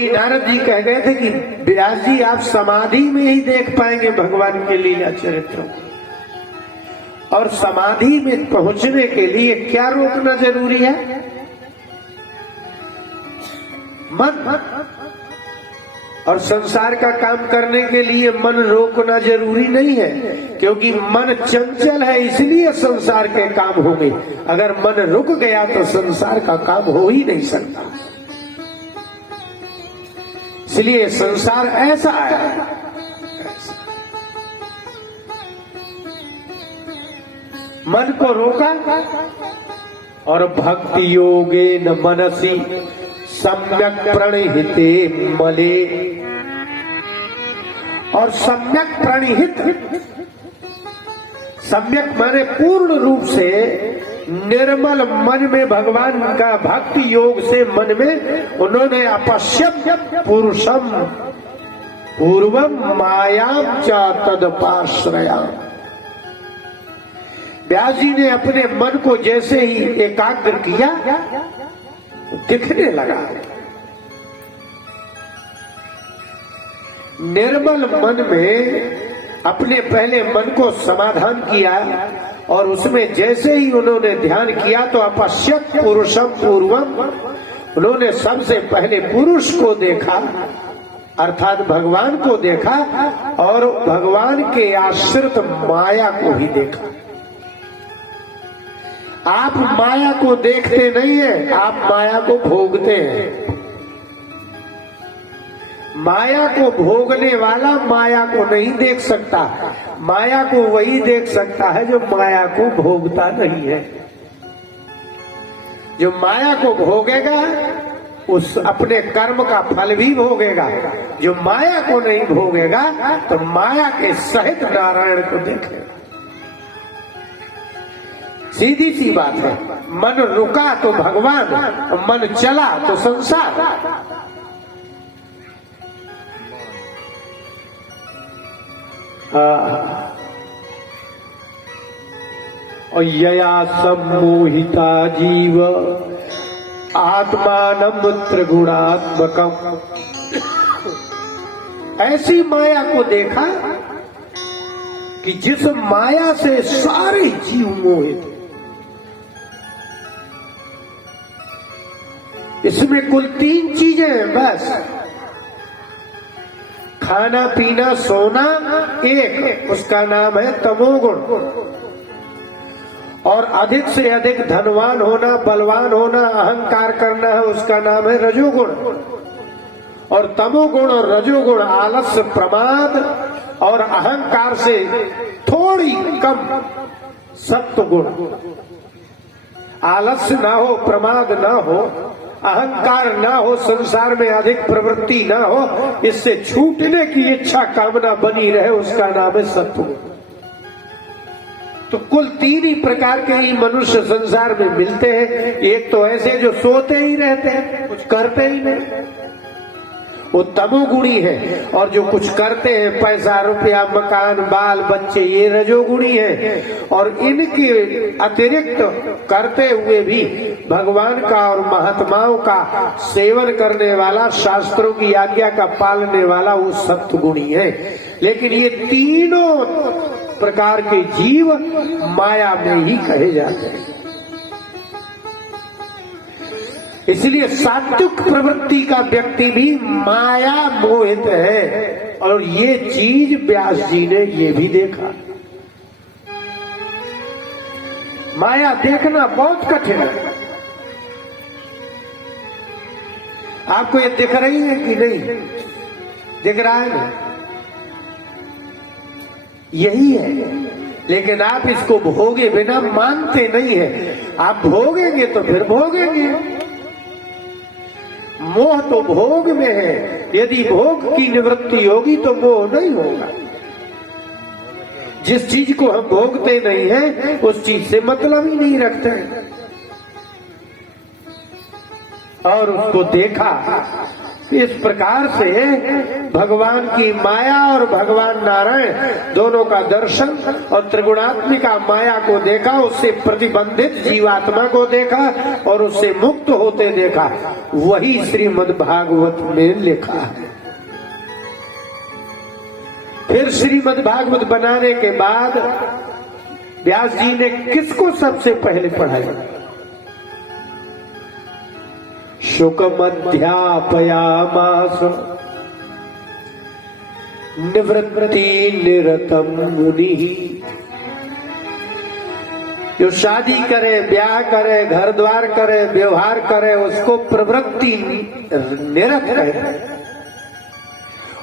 नारद जी कह गए थे कि व्यास जी आप समाधि में ही देख पाएंगे भगवान के लीला चरित्र, और समाधि में पहुंचने के लिए क्या रोकना जरूरी है? मन। और संसार का काम करने के लिए मन रोकना जरूरी नहीं है, क्योंकि मन चंचल है, इसलिए संसार के काम होंगे। अगर मन रुक गया तो संसार का काम हो ही नहीं सकता। इसलिए संसार ऐसा है। मन को रोका और भक्ति योगे न मनसी सम्यक प्रणहिते मले। और सम्यक प्रणहित, सम्यक माने पूर्ण रूप से निर्मल मन में भगवान का भक्ति योग से मन में उन्होंने अपश्यम पुरुषम पूर्वम मायाम च तदपाश्रयाम। व्यास जी ने अपने मन को जैसे ही एकाग्र किया दिखने लगा। निर्मल मन में अपने पहले मन को समाधान किया और उसमें जैसे ही उन्होंने ध्यान किया तो अपश्यत पुरुषम पूर्वम, उन्होंने सबसे पहले पुरुष को देखा अर्थात भगवान को देखा और भगवान के आश्रित माया को ही देखा। आप माया को देखते नहीं है, आप माया को भोगते हैं। माया को भोगने वाला माया को नहीं देख सकता, माया को वही देख सकता है जो माया को भोगता नहीं है। जो माया को भोगेगा उस अपने कर्म का फल भी भोगेगा, जो माया को नहीं भोगेगा तो माया के सहित नारायण को देखेगा। सीधी सी बात है। मन रुका तो भगवान, मन चला तो संसार। और यया सम्मोहिता जीव आत्मानं त्रिगुणात्मकम। ऐसी माया को देखा कि जिस माया से सारे जीव मोहित। इसमें कुल 3 चीजें हैं बस, खाना पीना सोना एक, उसका नाम है तमोगुण। और अधिक से अधिक धनवान होना, बलवान होना, अहंकार करना है, उसका नाम है रजोगुण। और तमोगुण और रजोगुण आलस्य प्रमाद और अहंकार से थोड़ी कम सत्वगुण। आलस्य ना हो, प्रमाद ना हो, अहंकार ना हो, संसार में अधिक प्रवृत्ति ना हो, इससे छूटने की इच्छा कामना बनी रहे, उसका नाम है सत्वगुण। तो कुल 3 ही प्रकार के ही मनुष्य संसार में मिलते हैं। एक तो ऐसे जो सोते ही रहते हैं, कुछ करते ही नहीं, वो तमोगुणी है। और जो कुछ करते हैं, पैसा रुपया मकान बाल बच्चे, ये रजोगुणी है। और इनके अतिरिक्त करते हुए भी भगवान का और महात्माओं का सेवन करने वाला, शास्त्रों की आज्ञा का पालने वाला, वो सत्वगुणी है। लेकिन ये तीनों प्रकार के जीव माया में ही कहे जाते हैं। इसलिए सात्विक प्रवृत्ति का व्यक्ति भी माया मोहित है। और ये चीज व्यास जी ने ये भी देखा। माया देखना बहुत कठिन है। आपको ये दिख रही है कि नहीं? दिख रहा है ना? यही है। लेकिन आप इसको भोगे बिना मानते नहीं है। आप भोगेंगे तो फिर भोगेंगे। मोह तो भोग में है, यदि भोग की निवृत्ति होगी तो मोह नहीं होगा। जिस चीज को हम भोगते नहीं हैं उस चीज से मतलब ही नहीं रखते हैं। और उसको देखा इस प्रकार से भगवान की माया और भगवान नारायण दोनों का दर्शन और त्रिगुणात्मिका माया को देखा, उससे प्रतिबंधित जीवात्मा को देखा और उससे मुक्त होते देखा, वही श्रीमद् भागवत में लिखा है। फिर श्रीमद् भागवत बनाने के बाद व्यास जी ने किसको सबसे पहले पढ़ाया? शुकमध्यापयामास निवृत्ति निरतम मुनि। जो शादी करे, ब्याह करे, घर द्वार करे, व्यवहार करे, उसको प्रवृत्ति निरत कहते,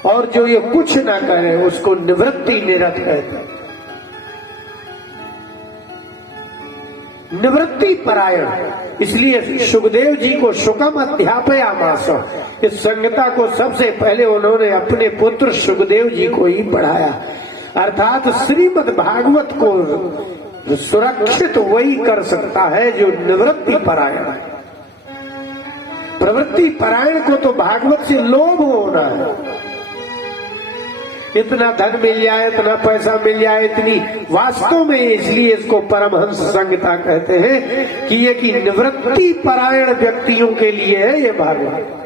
और जो ये कुछ ना करे उसको निवृत्ति निरत कहते। निवृत्ति परायण, इसलिए सुखदेव जी को शुकम अध्यापयामास, इस संहिता को सबसे पहले उन्होंने अपने पुत्र सुखदेव जी को ही पढ़ाया। अर्थात श्रीमद् भागवत को सुरक्षित वही कर सकता है जो निवृत्ति परायण है। प्रवृत्ति परायण को तो भागवत से लोभ होना है, इतना धन मिल जाए, इतना पैसा मिल जाए, इतनी, वास्तव में इसलिए इसको परमहंस संहिता कहते हैं कि ये कि निवृत्ति परायण व्यक्तियों के लिए है ये भागवत।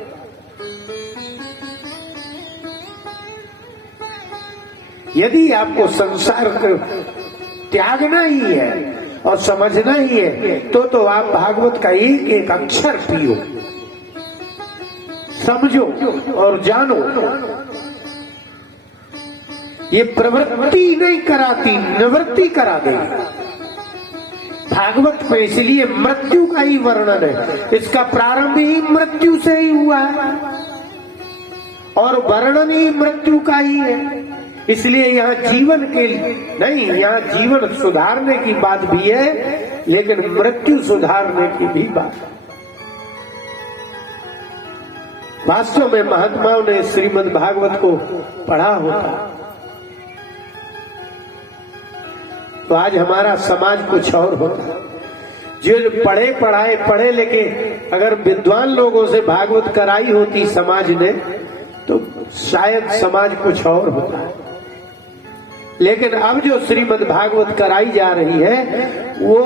यदि आपको संसार को त्यागना ही है और समझना ही है तो आप भागवत का एक एक अक्षर पियो, समझो और जानो। ये प्रवृत्ति नहीं कराती, निवृत्ति करा देगी। भागवत में इसलिए मृत्यु का ही वर्णन है, इसका प्रारंभ ही मृत्यु से ही हुआ है और वर्णन ही मृत्यु का ही है। इसलिए यहाँ जीवन के नहीं, यहाँ जीवन सुधारने की बात भी है, लेकिन मृत्यु सुधारने की भी बात है। वास्तव में महात्माओं ने श्रीमद् भागवत को पढ़ा होता तो आज हमारा समाज कुछ और होता। जो पढ़े पढ़ाए पढ़े लिखे अगर विद्वान लोगों से भागवत कराई होती समाज ने तो शायद समाज कुछ और होता। लेकिन अब जो श्रीमद् भागवत कराई जा रही है वो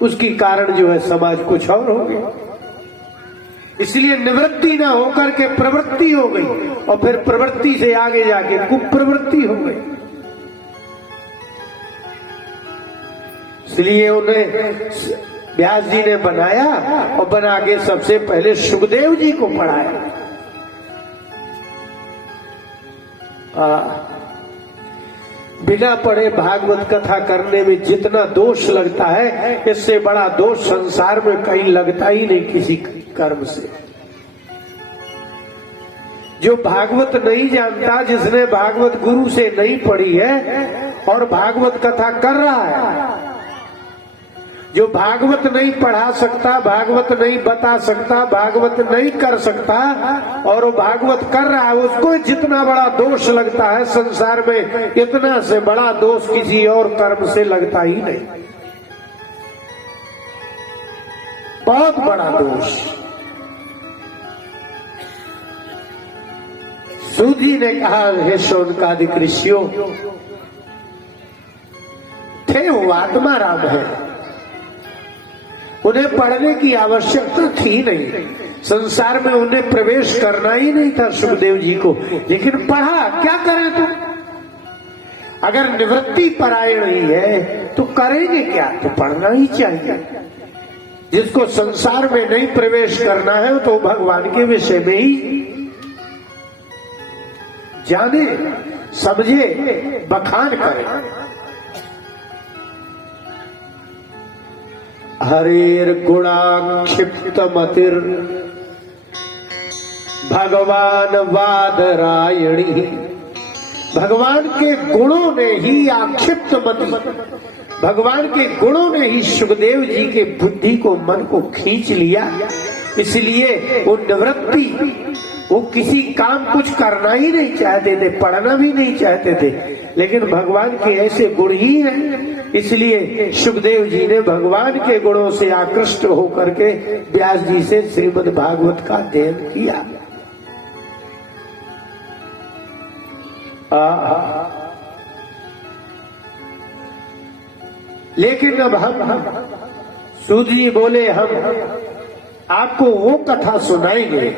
उसकी कारण जो है समाज कुछ और हो गया। इसलिए निवृत्ति ना होकर के प्रवृत्ति हो गई और फिर प्रवृत्ति से आगे जाके कुप्रवृत्ति हो गई। इसलिए उन्हें व्यास जी ने बनाया और बना के सबसे पहले सुखदेव जी को पढ़ाया। बिना पढ़े भागवत कथा करने में जितना दोष लगता है, इससे बड़ा दोष संसार में कहीं लगता ही नहीं किसी कर्म से। जो भागवत नहीं जानता, जिसने भागवत गुरु से नहीं पढ़ी है और भागवत कथा कर रहा है, जो भागवत नहीं पढ़ा सकता, भागवत नहीं बता सकता, भागवत नहीं कर सकता और वो भागवत कर रहा है, उसको जितना बड़ा दोष लगता है संसार में, इतना से बड़ा दोष किसी और कर्म से लगता ही नहीं। बहुत बड़ा दोष। सूत जी ने कहा, हे शौनकादिक ऋषियों, थे वो आत्मा राम है, उन्हें पढ़ने की आवश्यकता थी नहीं, संसार में उन्हें प्रवेश करना ही नहीं था सुखदेव जी को, लेकिन पढ़ा। क्या करें तो? अगर निवृत्ति परायण ही है तो करेंगे क्या? तो पढ़ना ही चाहिए। जिसको संसार में नहीं प्रवेश करना है तो भगवान के विषय में ही जाने, समझे, बखान करे। हरेर गुणाक्षिप्त मतिर भगवान वादरायणी। भगवान के गुणों ने ही आक्षिप्त मति, भगवान के गुणों ने ही सुखदेव जी के बुद्धि को, मन को खींच लिया। इसलिए वो निवृत्ति, वो किसी काम कुछ करना ही नहीं चाहते थे, पढ़ना भी नहीं चाहते थे, लेकिन भगवान के ऐसे गुण ही हैं इसलिए सुखदेव जी ने भगवान के गुणों से आकृष्ट होकर के व्यास जी से श्रीमद् भागवत का अध्ययन किया। लेकिन अब हम सूत जी बोले हम आपको वो कथा सुनाएंगे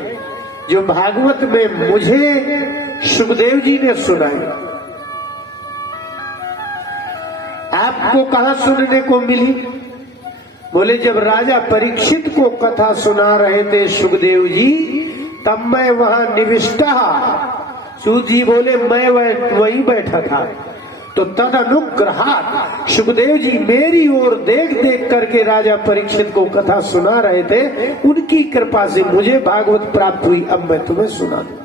जो भागवत में मुझे सुखदेव जी ने सुनाई। आपको कहां सुनने को मिली? बोले जब राजा परीक्षित को कथा सुना रहे थे सुखदेव जी, तब मैं वहां निविष्टा। सूत जी बोले मैं वहीं बैठा था। तो तद अनुग्रहात सुखदेव जी मेरी ओर देख देख करके राजा परीक्षित को कथा सुना रहे थे। उनकी कृपा से मुझे भागवत प्राप्त हुई। अब मैं तुम्हें सुना दूं।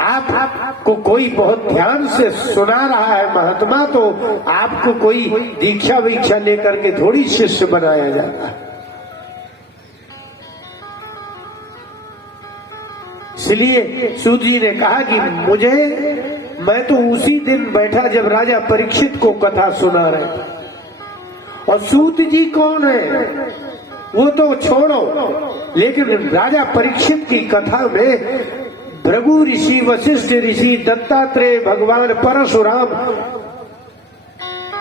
आपको कोई बहुत ध्यान से सुना रहा है महात्मा, तो आपको कोई दीक्षा वीक्षा लेकर के थोड़ी शिष्य बनाया जाता है। इसलिए सूत जी ने कहा कि मैं तो उसी दिन बैठा जब राजा परीक्षित को कथा सुना रहे थे। और सूत जी कौन है वो तो छोड़ो, लेकिन राजा परीक्षित की कथा में भृगु ऋषि, वशिष्ठ ऋषि, दत्तात्रेय भगवान, परशुराम,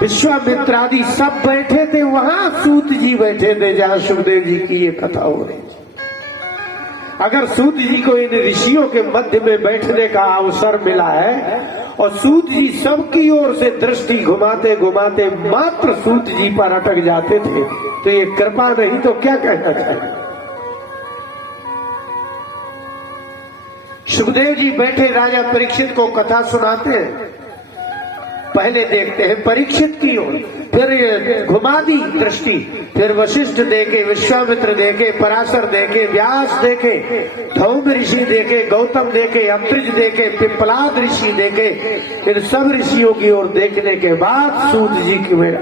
विश्वामित्र आदि सब बैठे थे। वहां सूत जी बैठे थे जहां सुखदेव जी की ये कथा हो रही थी। अगर सूत जी को इन ऋषियों के मध्य में बैठने का अवसर मिला है और सूत जी सबकी ओर से दृष्टि घुमाते घुमाते मात्र सूत जी पर अटक जाते थे, तो ये कृपा नहीं तो क्या कहना चाहिए। सुखदेव जी बैठे राजा परीक्षित को कथा सुनाते हैं। पहले देखते हैं परीक्षित की ओर, फिर घुमा दी दृष्टि, फिर वशिष्ठ देखे, विश्वामित्र देखे, पराशर देखे, व्यास देखे, धौम ऋषि देखे, गौतम देखे, अत्रिज देखे, पिपलाद ऋषि देखे। फिर सब ऋषियों की ओर देखने के बाद सूत जी की मेरा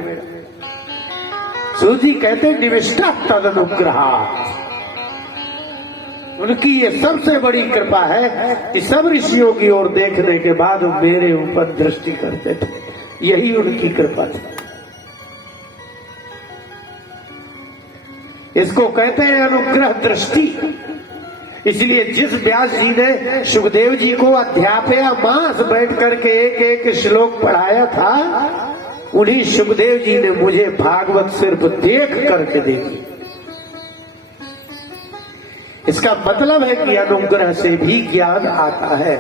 सूत जी कहते निविष्टा तदनुग्रहात्। उनकी ये सबसे बड़ी कृपा है कि सब ऋषियों की ओर देखने के बाद मेरे ऊपर दृष्टि करते थे। यही उनकी कृपा थी। इसको कहते हैं अनुग्रह दृष्टि। इसलिए जिस व्यास जी ने सुखदेव जी को अध्यापया मास बैठ करके एक एक श्लोक पढ़ाया था, उन्हीं सुखदेव जी ने मुझे भागवत सिर्फ देख करके देखी। इसका मतलब है कि अनुग्रह से भी ज्ञान आता है।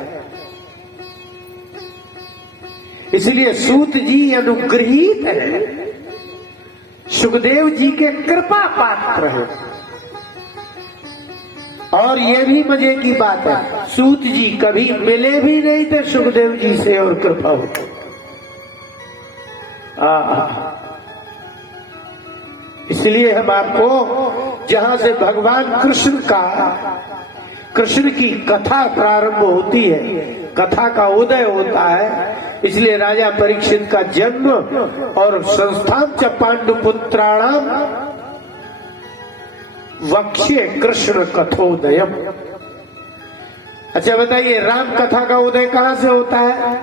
इसलिए सूत जी अनुग्रहित है, सुखदेव जी के कृपा पात्र है। और ये भी मजे की बात है, सूत जी कभी मिले भी नहीं थे सुखदेव जी से और कृपा होती। इसलिए हम आपको जहां से भगवान कृष्ण की कथा प्रारंभ होती है, कथा का उदय होता है। इसलिए राजा परीक्षित का जन्म और संस्थान च पांडुपुत्राणाम वक्ष्ये कृष्ण कथोदयम। अच्छा बताइए, राम कथा का उदय कहां से होता है?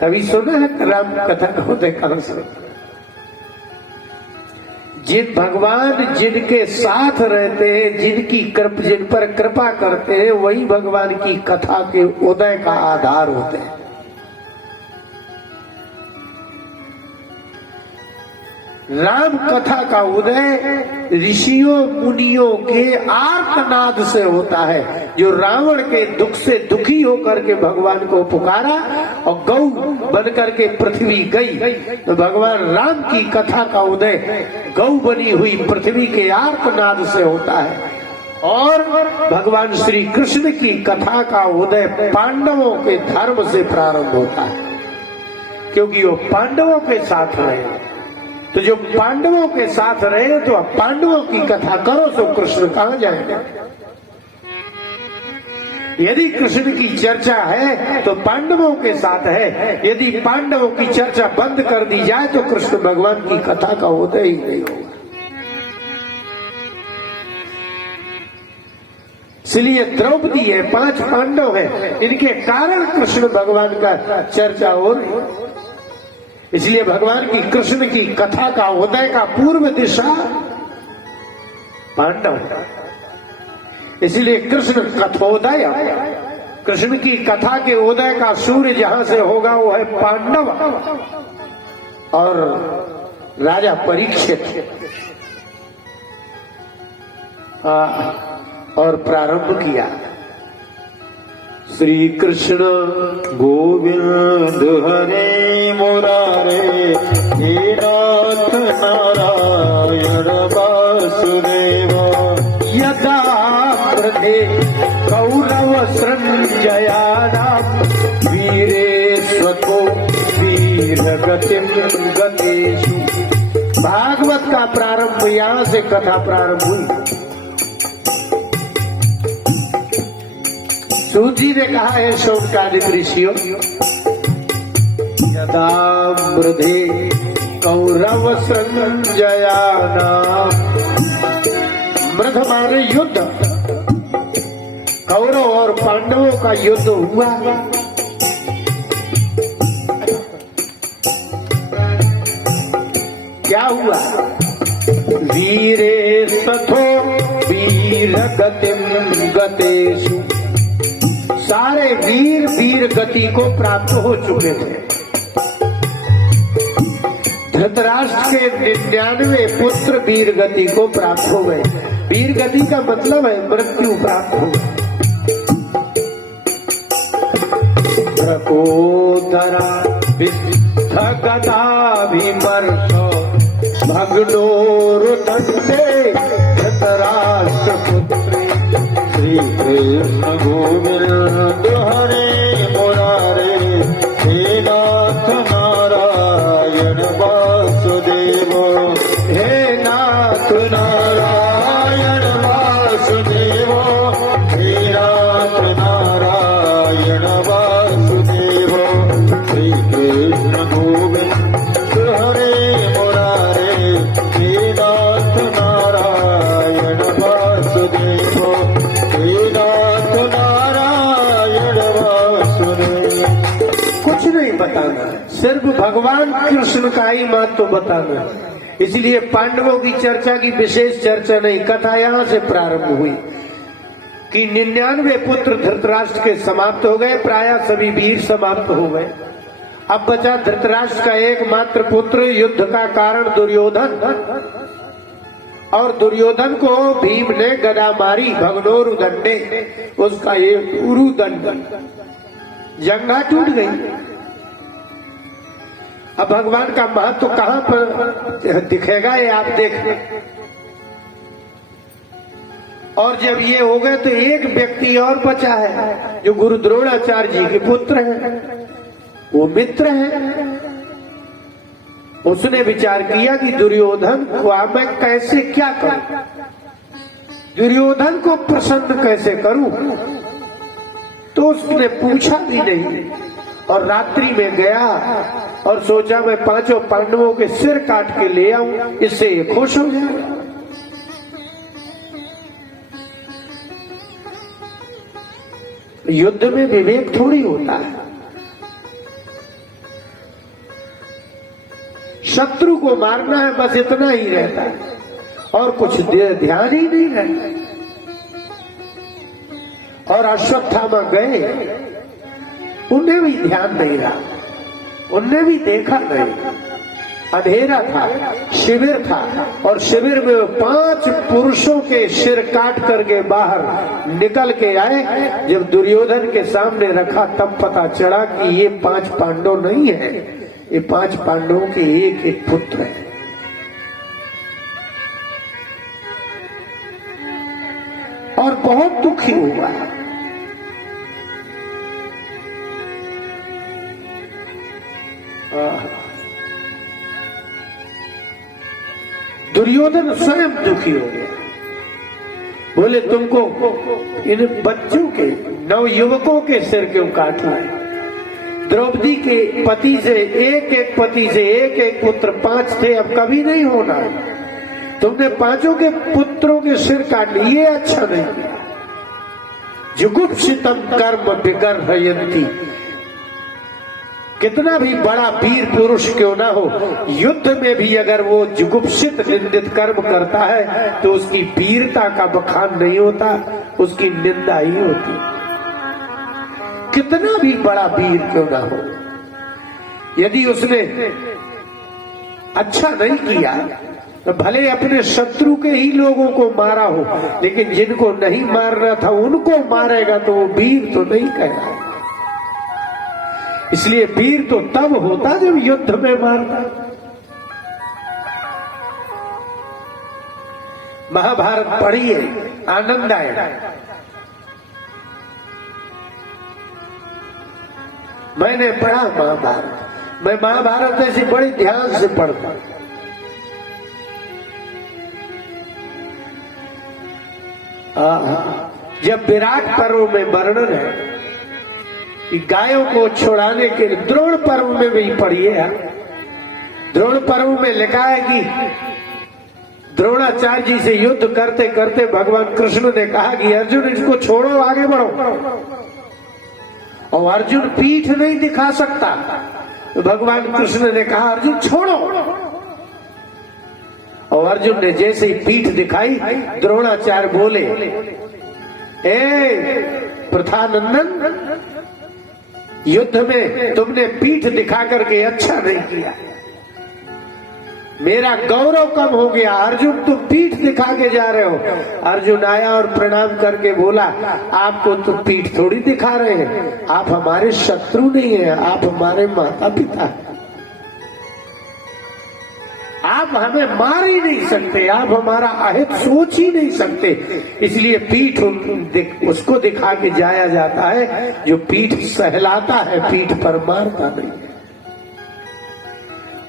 कभी सुना है राम कथा का उदय कहां से? जिन भगवान जिनके साथ रहते हैं, जिन पर कृपा करते हैं, वही भगवान की कथा के उदय का आधार होते हैं। राम कथा का उदय ऋषियों मुनियों के आर्तनाद से होता है, जो रावण के दुख से दुखी होकर के भगवान को पुकारा और गौ बनकर के पृथ्वी गई। तो भगवान राम की कथा का उदय गौ बनी हुई पृथ्वी के आर्तनाद से होता है। और भगवान श्री कृष्ण की कथा का उदय पांडवों के धर्म से प्रारंभ होता है, क्योंकि वो पांडवों के साथ रहे। तो जो पांडवों के साथ रहे, तो अब पांडवों की कथा करो तो कृष्ण कहां जाएंगे? यदि कृष्ण की चर्चा है तो पांडवों के साथ है, यदि पांडवों की चर्चा बंद कर दी जाए तो कृष्ण भगवान की कथा का उदय ही नहीं होगा। इसलिए द्रौपदी है, 5 पांडव है, इनके कारण कृष्ण भगवान का चर्चा हो रही। इसलिए भगवान की कृष्ण की कथा का उदय का पूर्व दिशा पांडव, इसलिए कृष्ण कथोदय, कृष्ण की कथा के उदय का सूर्य जहां से होगा वो है पांडव। और राजा परीक्षित और प्रारंभ किया, श्री कृष्ण गोविंद हरे मुरारे हे नाथ नारायण वासुदेव, यदा कृते कौरव संजयानां वीरे स्वतो वीर गतिम गतेषु। भागवत का प्रारंभ यहां से कथा प्रारंभ हुई। सूजी ने कहा है शोकादित ऋषियों, यदा मृधे कौरव संजयानां, मृध माने युद्ध, कौरव और पांडवों का युद्ध हुआ। क्या हुआ? वीरे सथो वीर गतिम गतेषु, सारे वीर वीर गति को प्राप्त हो चुके थे। धृतराष्ट्र के 99 पुत्र वीर गति को प्राप्त हो गए। वीर गति का मतलब है मृत्यु प्राप्त हो गई। प्रकोदरा विद्धगता विमर्शो भग्नोरुदंडे धृतराष्ट्र पुत्रे, श्री कृष्ण गोविंद हरे मुरारे हे नाथ नारायण वासुदेव, हे नाथ नारायण वासुदेव, हे नाथ नारायण वासुदेव, श्री कृष्ण गोविंद हरे मुरारे हे नाथ नारायण वासुदेव, कुछ नहीं बताना, सिर्फ भगवान कृष्ण का ही महत्व बताना। इसलिए पांडवों की चर्चा की विशेष चर्चा नहीं, कथा यहां से प्रारंभ हुई कि 99 पुत्र धृतराष्ट्र के समाप्त हो गए, प्रायः सभी वीर समाप्त हो गए। अब बचा धृतराष्ट्र का एकमात्र पुत्र, युद्ध का कारण दुर्योधन, और दुर्योधन को भीम ने गदा मारी, भग्नोरुदंडे, उसका ये उरुदंड, जंघा टूट गई। अब भगवान का महत्व कहां पर दिखेगा ये आप देखें। और जब ये हो गए तो एक व्यक्ति और बचा है जो गुरु द्रोणाचार्य जी के पुत्र हैं, वो मित्र है। उसने विचार किया कि दुर्योधन को मैं कैसे क्या करूं, दुर्योधन को प्रसन्न कैसे करूं। तो उसने पूछा भी नहीं और रात्रि में गया और सोचा मैं 5 पांडवों के सिर काट के ले आऊं, इससे ये खुश हो जाए। युद्ध में विवेक थोड़ी होता है, शत्रु को मारना है बस इतना ही रहता है और कुछ ध्यान ही नहीं रहता। और अश्वत्थामा गए, उन्हें भी ध्यान नहीं रहा, उनने भी देखा नहीं, अंधेरा था, शिविर था, और शिविर में 5 पुरुषों के सिर काट करके बाहर निकल के आए। जब दुर्योधन के सामने रखा तब पता चला कि ये 5 पांडव नहीं है, ये 5 पांडवों के एक पुत्र है। और बहुत दुखी हुआ। दुर्योधन स्वयं दुखी हो गया, बोले तुमको इन बच्चों के, नवयुवकों के सिर क्यों काट लाए? द्रौपदी के पति से एक पति से एक पुत्र 5 थे, अब कभी नहीं होना। तुमने 5 के पुत्रों के सिर काट लिए, अच्छा नहीं किया। जुगुप्सितम कर्म विगर्हयन्ति। कितना भी बड़ा वीर पुरुष क्यों ना हो, युद्ध में भी अगर वो जुगुप्सित निंदित कर्म करता है तो उसकी वीरता का बखान नहीं होता, उसकी निंदा ही होती। कितना भी बड़ा वीर क्यों ना हो, यदि उसने अच्छा नहीं किया तो भले अपने शत्रु के ही लोगों को मारा हो, लेकिन जिनको नहीं मारना था उनको मारेगा तो वो वीर तो नहीं कहलाएगा। इसलिए वीर तो तब होता जब युद्ध में मारता। महाभारत पढ़िए, आनंद आएगा। मैंने पढ़ा महाभारत, मैं महाभारत ऐसे बड़े ध्यान से पढ़ता। जब विराट पर्व में वर्णन है कि गायों को छुड़ाने के लिए, द्रोण पर्व में भी पढ़िए। द्रोण पर्व में लिखा है कि द्रोणाचार्य जी से युद्ध करते करते भगवान कृष्ण ने कहा कि अर्जुन इसको छोड़ो, आगे बढ़ो। और अर्जुन पीठ नहीं दिखा सकता, तो भगवान कृष्ण ने कहा अर्जुन छोड़ो। और अर्जुन ने जैसे ही पीठ दिखाई, द्रोणाचार्य बोले, ए प्रथानंदन, युद्ध में तुमने पीठ दिखा करके अच्छा नहीं किया, मेरा गौरव कम हो गया। अर्जुन तुम पीठ दिखा के जा रहे हो। अर्जुन आया और प्रणाम करके बोला, आपको तो पीठ थोड़ी दिखा रहे हैं, आप हमारे शत्रु नहीं है, आप हमारे माता पिता हैं, आप हमें मार ही नहीं सकते, आप हमारा अहित सोच ही नहीं सकते। इसलिए पीठ उसको दिखा के जाया जाता है जो पीठ सहलाता है, पीठ पर मारता नहीं।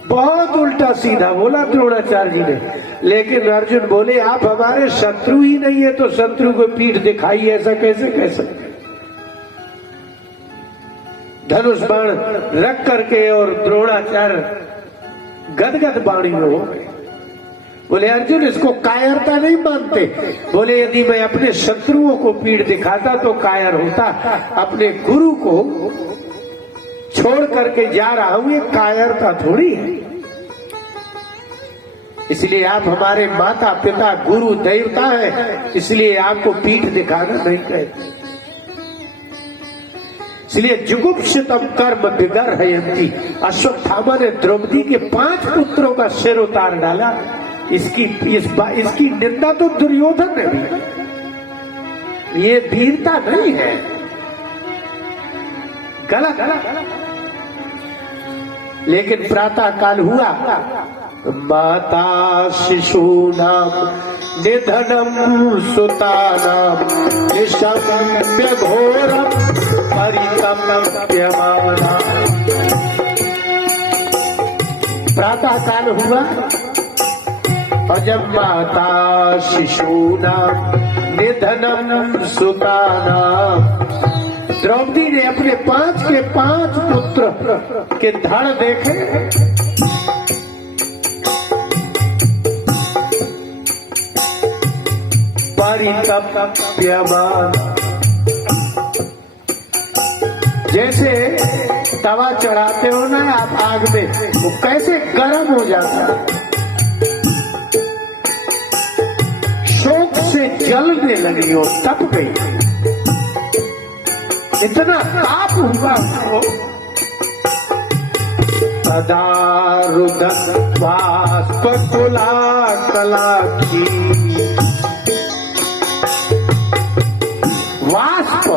बहुत उल्टा सीधा बोला द्रोणाचार्य जी ने, लेकिन अर्जुन बोले आप हमारे शत्रु ही नहीं है तो शत्रु को पीठ दिखाई, ऐसा कैसे कह सकते। धनुष बाण रख करके और द्रोणाचार्य गदगद वाणी में हो गए। बोले अर्जुन इसको कायरता नहीं मानते। बोले यदि मैं अपने शत्रुओं को पीठ दिखाता तो कायर होता, अपने गुरु को छोड़ करके जा रहा हूं, ये कायरता थोड़ी है। इसलिए आप हमारे माता पिता गुरु देवता है, इसलिए आपको पीठ दिखाना नहीं कहते। इसलिए जुगुप्सितम कर्म विगर्हयन्ति। अश्वत्थामा ने द्रौपदी के 5 पुत्रों का सिर उतार डाला। इसकी निंदा तो दुर्योधन ने भी। ये वीरता नहीं है, गलत। लेकिन प्रातः काल हुआ, माता शिशूनाम निधनम सुतानाम निशम्य घोरम परितप्यमाना। प्रातः काल हुआ और जब माता शिशूनाम निधनम सुतानाम, द्रौपदी ने अपने 5 के 5 पुत्र के धड़ देखे। परितप्यमान, जैसे तवा चढ़ाते हो ना आप आग में, वो कैसे गर्म हो जाता है, शोक से जलने लगी हो, तप गई, इतना ताप हुआ उसको। तदारुदन वाष्पकुला कलाक्षी, वाष्प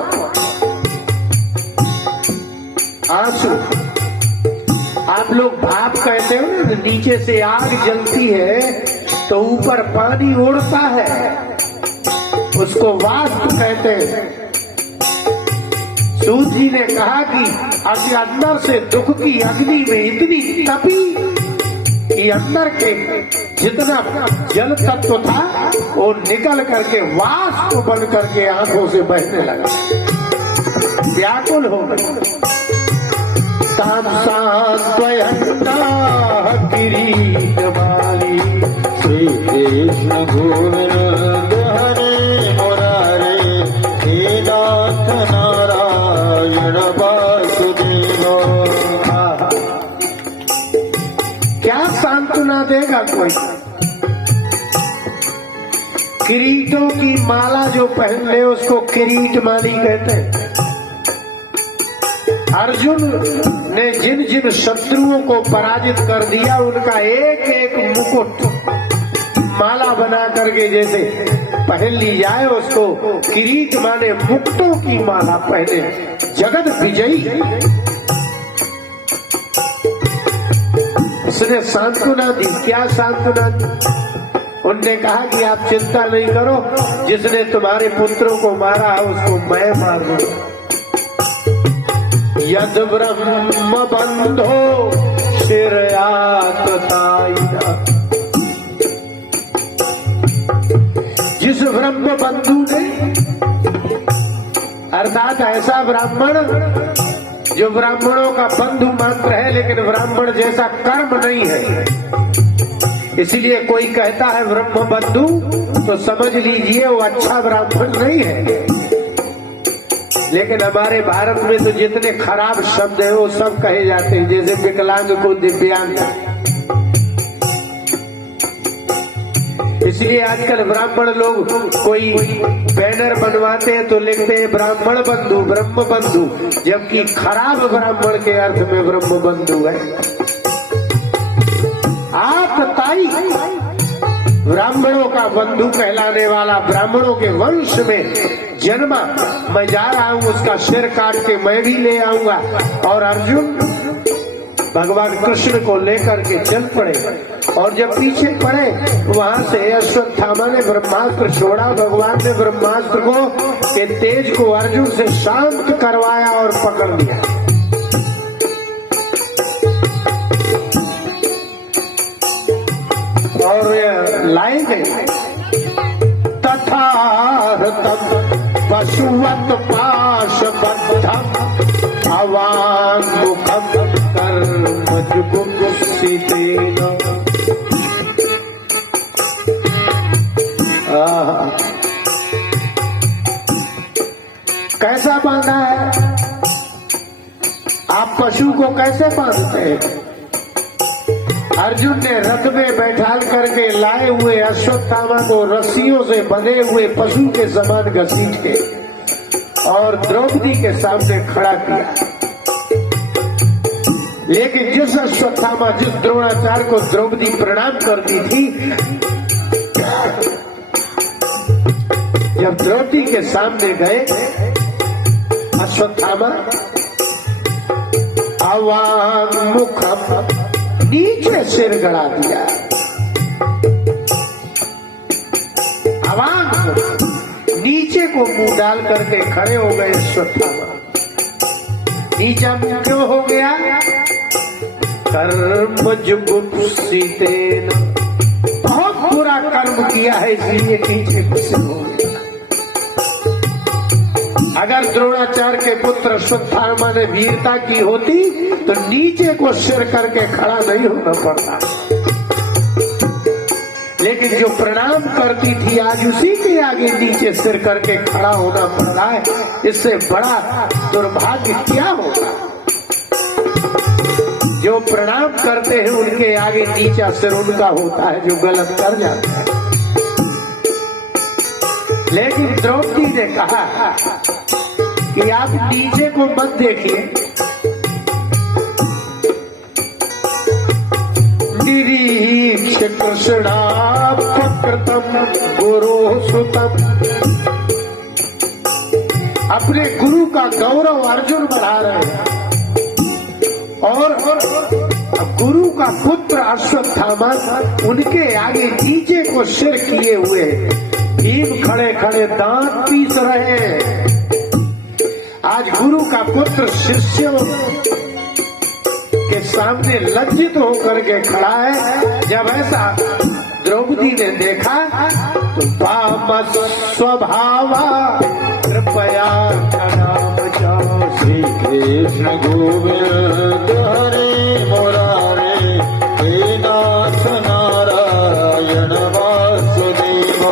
आंसू, आप लोग भाप कहते हो ना, नीचे से आग जलती है तो ऊपर पानी उड़ता है, उसको वाष्प कहते हैं। सूत जी ने कहा कि अंदर से दुख की अग्नि में इतनी तपी कि अंदर के जितना जल तत्व था वो निकल करके वाष्प बन करके आंखों से बहने लगा, व्याकुल हो गई। किरीटमाली श्री कृष्ण गोविंद हरे मुरारे। ना देगा कोई। किरीटों की माला जो पहन ले उसको किरीट माली कहते हैं। अर्जुन ने जिन जिन शत्रुओं को पराजित कर दिया उनका एक एक मुकुट माला बना करके जैसे पहन ली जाए, उसको किरीट माने मुक्तों की माला पहने जगत विजयी। उसने सांत्वना दी। क्या सांत्वना दी? उनने कहा कि आप चिंता नहीं करो, जिसने तुम्हारे पुत्रों को मारा उसको मैं मार दूंगा। यद ब्रह्म बंधो शिरयातताइना, जिस ब्रह्म बंधु ने, अर्थात ऐसा ब्राह्मण जो ब्राह्मणों का बंधु मात्र है लेकिन ब्राह्मण जैसा कर्म नहीं है। इसलिए कोई कहता है ब्रह्म बंधु तो समझ लीजिए वो अच्छा ब्राह्मण नहीं है। लेकिन हमारे भारत में तो जितने खराब शब्द है वो सब कहे जाते हैं, जैसे विकलांग को दिव्यांग। इसलिए आजकल ब्राह्मण लोग कोई बैनर बनवाते हैं तो लिखते हैं ब्राह्मण बंधु ब्रह्म बंधु, जबकि खराब ब्राह्मण के अर्थ में ब्रह्म बंधु है। आप ताई ब्राह्मणों का बंधु कहलाने वाला, ब्राह्मणों के वंश में जन्मा, मैं जा रहा हूं उसका सिर काट के मैं भी ले आऊंगा। और अर्जुन भगवान कृष्ण को लेकर के चल पड़े, और जब पीछे पड़े वहां से अश्वत्थामा ने ब्रह्मास्त्र छोड़ा। भगवान ने ब्रह्मास्त्र को के तेज को अर्जुन से शांत करवाया और पकड़ लिया। और लाइन है तथा पशुवत पाशबद्धम अवान मुखम कर्मजुगुप्सितेन। कैसा बांधा है? आप पशु को कैसे बांधते हैं? अर्जुन ने रथ में बैठाल करके लाए हुए अश्वत्थामा को रस्सियों से बंधे हुए पशु के समान घसीट के और द्रौपदी के सामने खड़ा किया। लेकिन जिस अश्वत्थामा, जिस द्रोणाचार्य को द्रौपदी प्रणाम करती थी, जब द्रौपदी के सामने गए अश्वत्थामा अवांग मुखम, नीचे सिर गड़ा दिया। अवांग, नीचे को मुंह डाल करके खड़े हो गए अश्वत्थामा। नीचा मुंह क्यों हो गया? कर्म जुगुप्सितेन, बहुत बुरा कर्म किया है इसलिए नीचे को सिर हो गया। अगर द्रोणाचार्य के पुत्र अश्वत्थामा ने वीरता की होती तो नीचे को सिर करके खड़ा नहीं होना पड़ता। लेकिन जो प्रणाम करती थी आज उसी के आगे नीचे सिर करके खड़ा होना पड़ रहा है। इससे बड़ा दुर्भाग्य क्या होगा? जो प्रणाम करते हैं उनके आगे नीचा सिर उनका होता है जो गलत कर जाता है। लेकिन द्रौपदी ने कहा कि आप नीचे को मत देखिए, निरीक्ष कृष्णापकृतम गुरु सुतम। अपने गुरु का गौरव अर्जुन बढ़ा रहे हैं और गुरु का पुत्र अश्वत्थामा उनके आगे नीचे को सिर किए हुए भीम खड़े खड़े दांत पीस रहे हैं। आज गुरु का पुत्र शिष्यों के सामने लज्जित होकर के खड़ा है। जब ऐसा द्रौपदी ने देखा तो वाम स्वभावा कृपया नाम श्री कृष्ण गोविंद हरे मुरारे हे नाथ नारायण वासुदेव,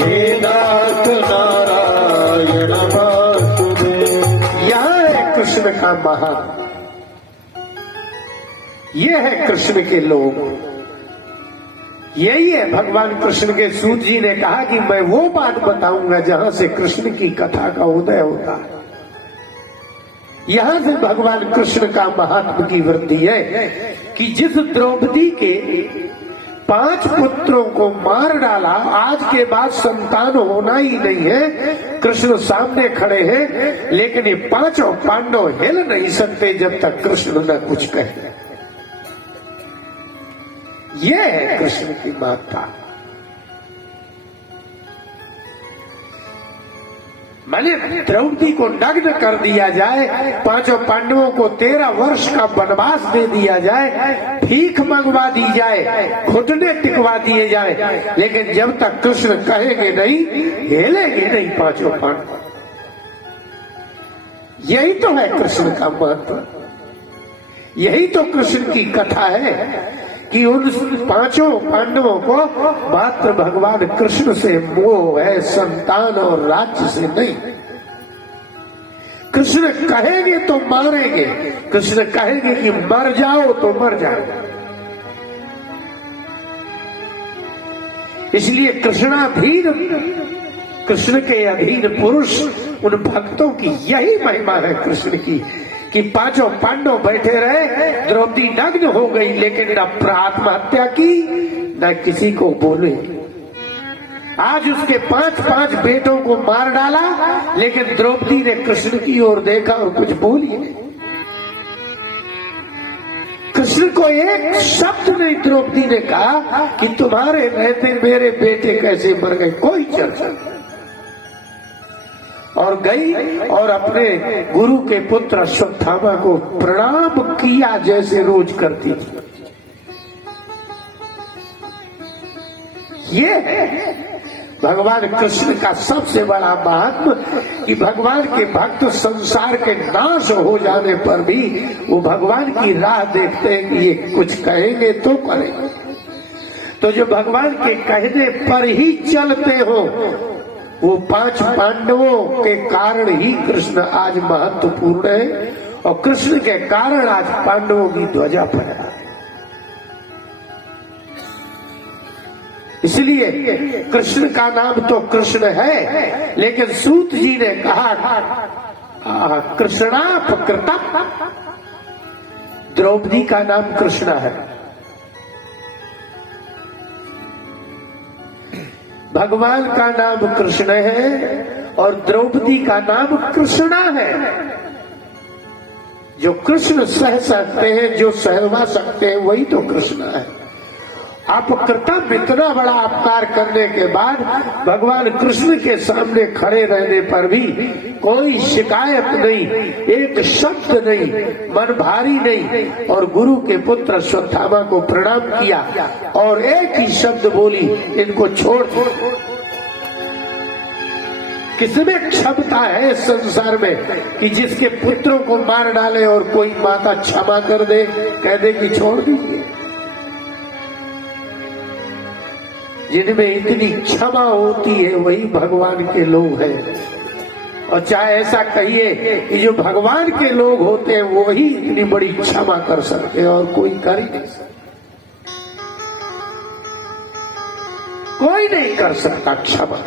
हे नाथ नारायण वासुदेव। यहाँ है कृष्ण का महान, ये है कृष्ण के लोग। यही है भगवान कृष्ण के सूत जी ने कहा कि मैं वो बात बताऊंगा जहां से कृष्ण की कथा का उदय होता है। यहां से भगवान कृष्ण का महात्म की वृद्धि है कि जिस द्रौपदी के 5 पुत्रों को मार डाला, आज के बाद संतान होना ही नहीं है। कृष्ण सामने खड़े हैं, लेकिन ये 5 पांडव हिल नहीं सकते जब तक कृष्ण न कुछ कहे। यह है कृष्ण की महत्ता। मैंने द्रौपदी को नग्न कर दिया जाए, 5 पांडवों को 13 वर्ष का वनवास दे दिया जाए, भीख मंगवा दी जाए, घुटने टिकवा दिए जाए, लेकिन जब तक कृष्ण कहेंगे नहीं, हिलेंगे नहीं 5 पांडव। यही तो है कृष्ण का महत्व, यही तो कृष्ण की कथा है कि उन 5 पांडवों को मात्र भगवान कृष्ण से मोह है, संतान और राज्य से नहीं। कृष्ण कहेंगे तो मारेंगे, कृष्ण कहेंगे कि मर जाओ तो मर जाओ। इसलिए कृष्णाधीन, कृष्ण के अधीन पुरुष उन भक्तों की यही महिमा है कृष्ण की कि 5 पांडव बैठे रहे, द्रौपदी नग्न हो गई, लेकिन न आत्महत्या की न किसी को बोले। आज उसके 5 बेटों को मार डाला, लेकिन द्रौपदी ने कृष्ण की ओर देखा और कुछ बोली नहीं। कृष्ण को एक शब्द नहीं द्रौपदी ने कहा कि तुम्हारे रहते मेरे बेटे कैसे मर गए, कोई चर्चा नहीं। और गई और अपने गुरु के पुत्र अश्वत्थामा को प्रणाम किया जैसे रोज करती थी। ये है भगवान कृष्ण का सबसे बड़ा महात्म कि भगवान के भक्त संसार के नाश हो जाने पर भी वो भगवान की राह देखते हैं कि ये कुछ कहेंगे तो करेंगे। तो जो भगवान के कहने पर ही चलते हो, वो 5 पांडवों के कारण ही कृष्ण आज महत्वपूर्ण है, और कृष्ण के कारण आज पांडवों की ध्वजा फहरा है। इसलिए कृष्ण का नाम तो कृष्ण है, लेकिन सूत जी ने कहा कृष्णापकृतम्, द्रौपदी का नाम कृष्ण है। भगवान का नाम कृष्ण है और द्रौपदी का नाम कृष्णा है। जो कृष्ण सह सकते हैं, जो सहवा सकते हैं, वही तो कृष्ण है। आप कृतज्ञ, इतना बड़ा अपकार करने के बाद भगवान कृष्ण के सामने खड़े रहने पर भी कोई शिकायत नहीं, एक शब्द नहीं, मन भारी नहीं, और गुरु के पुत्र अश्वत्थामा को प्रणाम किया और एक ही शब्द बोली, इनको छोड़ दो। किसमें क्षमता है इस संसार में कि जिसके पुत्रों को मार डाले और कोई माता क्षमा कर दे, कह दे कि छोड़ दीजिए। जिनमें इतनी क्षमा होती है वही भगवान के लोग हैं। और चाहे ऐसा कहिए कि जो भगवान के लोग होते हैं वही इतनी बड़ी क्षमा कर सकते हैं और कोई कर ही नहीं सकता, कोई नहीं कर सकता क्षमा।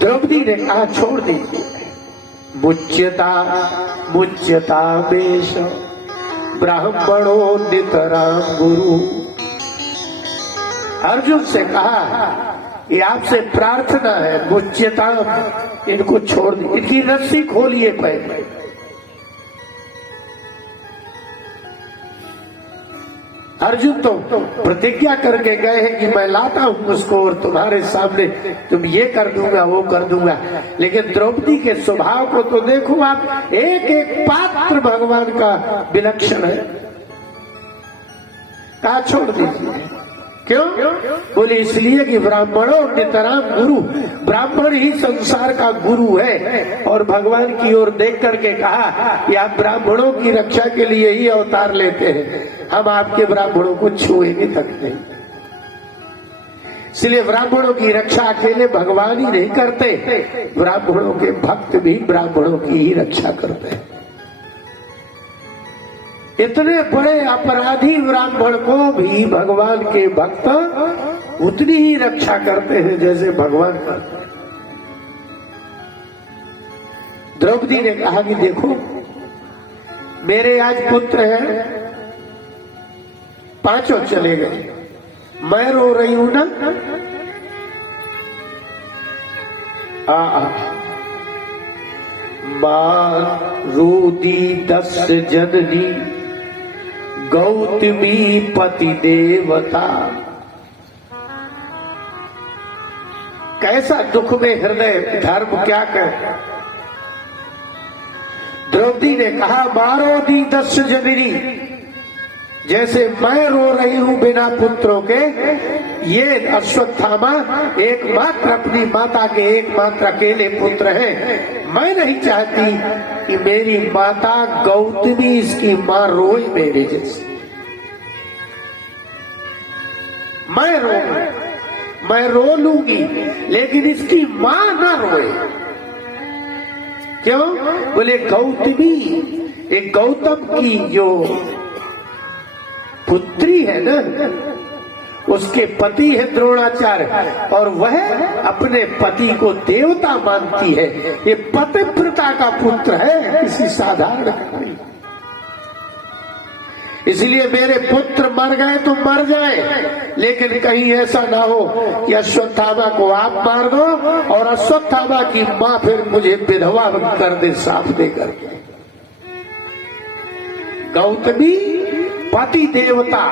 द्रौपदी ने कहा छोड़ दीजिए। मुच्यता मुच्यता बेश ब्राह्मणो नितराम गुरु। अर्जुन से कहा ये आपसे प्रार्थना है, मुच्यता, इनको छोड़ दी, इनकी रस्सी खोलिए पहले। अर्जुन तो प्रतिज्ञा करके गए हैं कि मैं लाता हूं उसको और तुम्हारे सामने तुम ये कर दूंगा वो कर दूंगा, लेकिन द्रौपदी के स्वभाव को तो देखो आप, एक एक पात्र भगवान का विलक्षण है। कहा छोड़ दीजिए। क्यों? बोले इसलिए कि ब्राह्मणों नितराम गुरु, ब्राह्मण ही संसार का गुरु है। और भगवान की ओर देख करके कहा कि आप ब्राह्मणों की रक्षा के लिए ही अवतार लेते हैं, हम आपके ब्राह्मणों को छुएंगे तक नहीं। इसलिए ब्राह्मणों की रक्षा अकेले भगवान ही नहीं करते, ब्राह्मणों के भक्त भी ब्राह्मणों की ही रक्षा करते हैं। इतने बड़े अपराधी ब्राह्मण को भी भगवान के भक्त उतनी ही रक्षा करते हैं जैसे भगवान करते हैं। द्रौपदी ने कहा कि देखो मेरे आज पुत्र हैं, पांचों चले गए, मैं रो रही हूं ना। मां रोदी 10 जननी गौतमी पति देवता। कैसा दुख में हृदय धर्म क्या कहे। द्रौपदी ने कहा मारो दी 10 जननी, जैसे मैं रो रही हूं बिना पुत्रों के, ये अश्वत्थामा एकमात्र अपनी माता के एकमात्र अकेले पुत्र हैं। मैं नहीं चाहती कि मेरी माता गौतमी इसकी मां रोए मेरे जैसे। मैं रो लूंगी लेकिन इसकी मां ना रोए। क्यों? बोले गौतमी एक गौतम की जो पुत्री है ना, उसके पति है द्रोणाचार्य और वह अपने पति को देवता मानती है। ये पतिव्रता का पुत्र है, किसी साधारण का नहीं। इसलिए मेरे पुत्र मर गए तो मर जाए, लेकिन कहीं ऐसा ना हो कि अश्वत्थामा को आप मार दो और अश्वत्थामा की मां फिर मुझे विधवा कर दे साफ दे करके। गौतमी पति देवता,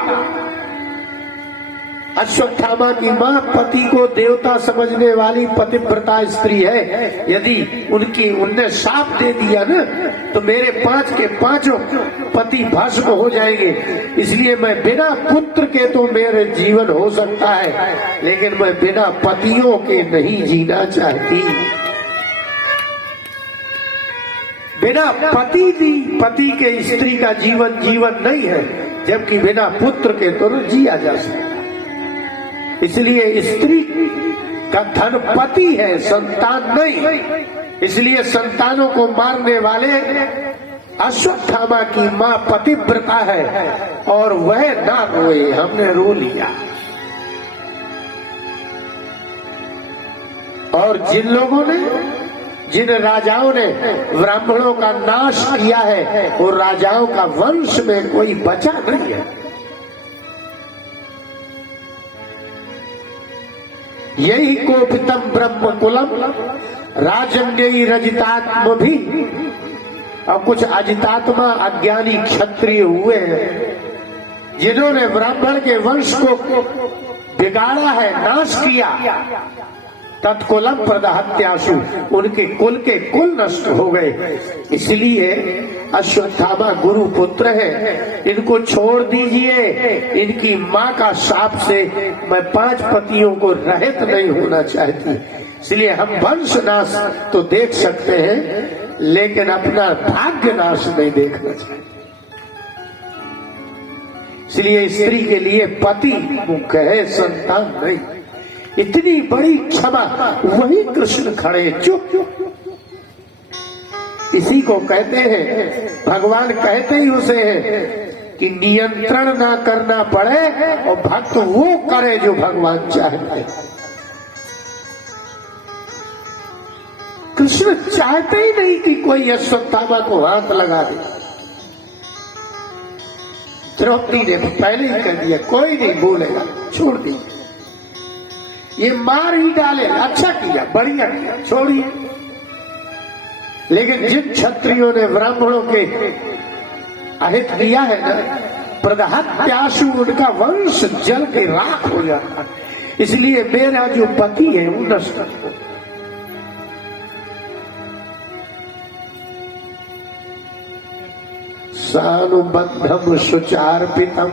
अश्वत्थामा की मां पति को देवता समझने वाली पतिव्रता स्त्री है। यदि उनने शाप दे दिया ना तो मेरे 5 के 5 पति भस्म हो जाएंगे। इसलिए मैं बिना पुत्र के तो मेरे जीवन हो सकता है, लेकिन मैं बिना पतियों के नहीं जीना चाहती। बिना पति के स्त्री का जीवन नहीं है, जबकि बिना पुत्र के तो जिया जा सकता। इसलिए स्त्री का धन पति है, संतान नहीं। इसलिए संतानों को मारने वाले अश्वत्थामा की मां पतिव्रता है और वह ना रोए, हमने रो लिया। और जिन राजाओं ने ब्राह्मणों का नाश किया है, वो राजाओं का वंश में कोई बचा नहीं है। यही कोपितम ब्रह्म कुलम राजन्ययी रजितात्म भी। और कुछ अजितात्मा अज्ञानी क्षत्रिय हुए हैं जिन्होंने ब्राह्मण के वंश को बिगाड़ा है, नाश किया। तत्कुलम प्रदहत्यासु, उनके कुल के कुल नष्ट हो गए। इसलिए अश्वत्थामा गुरु पुत्र है, इनको छोड़ दीजिए। इनकी मां का शाप से मैं 5 पतियों को रहित नहीं होना चाहती। इसलिए हम वंश नाश तो देख सकते हैं, लेकिन अपना भाग्य नाश नहीं देखना चाहिए। इसलिए स्त्री के लिए पति मुख्य है, संतान नहीं। इतनी बड़ी क्षमा वही कृष्ण खड़े चुप। इसी को कहते हैं, भगवान कहते ही उसे है कि नियंत्रण ना करना पड़े और भक्त वो करे जो भगवान चाहते। कृष्ण चाहते ही नहीं कि कोई अश्वत्थामा को हाथ लगा दे। द्रौपदी ने पहले ही कह दिया कोई नहीं बोलेगा, छोड़ दीजिए, ये मार ही डाले। अच्छा किया, बढ़िया किया, छोड़िए। लेकिन जिन क्षत्रियों ने ब्राह्मणों के अहित किया है ना, प्रदहत्यासु, उनका वंश जल के राख हो जाता है। इसलिए मेरा जो पति है वो नष्ट हो। सानुबद्धम सुचार्पितम,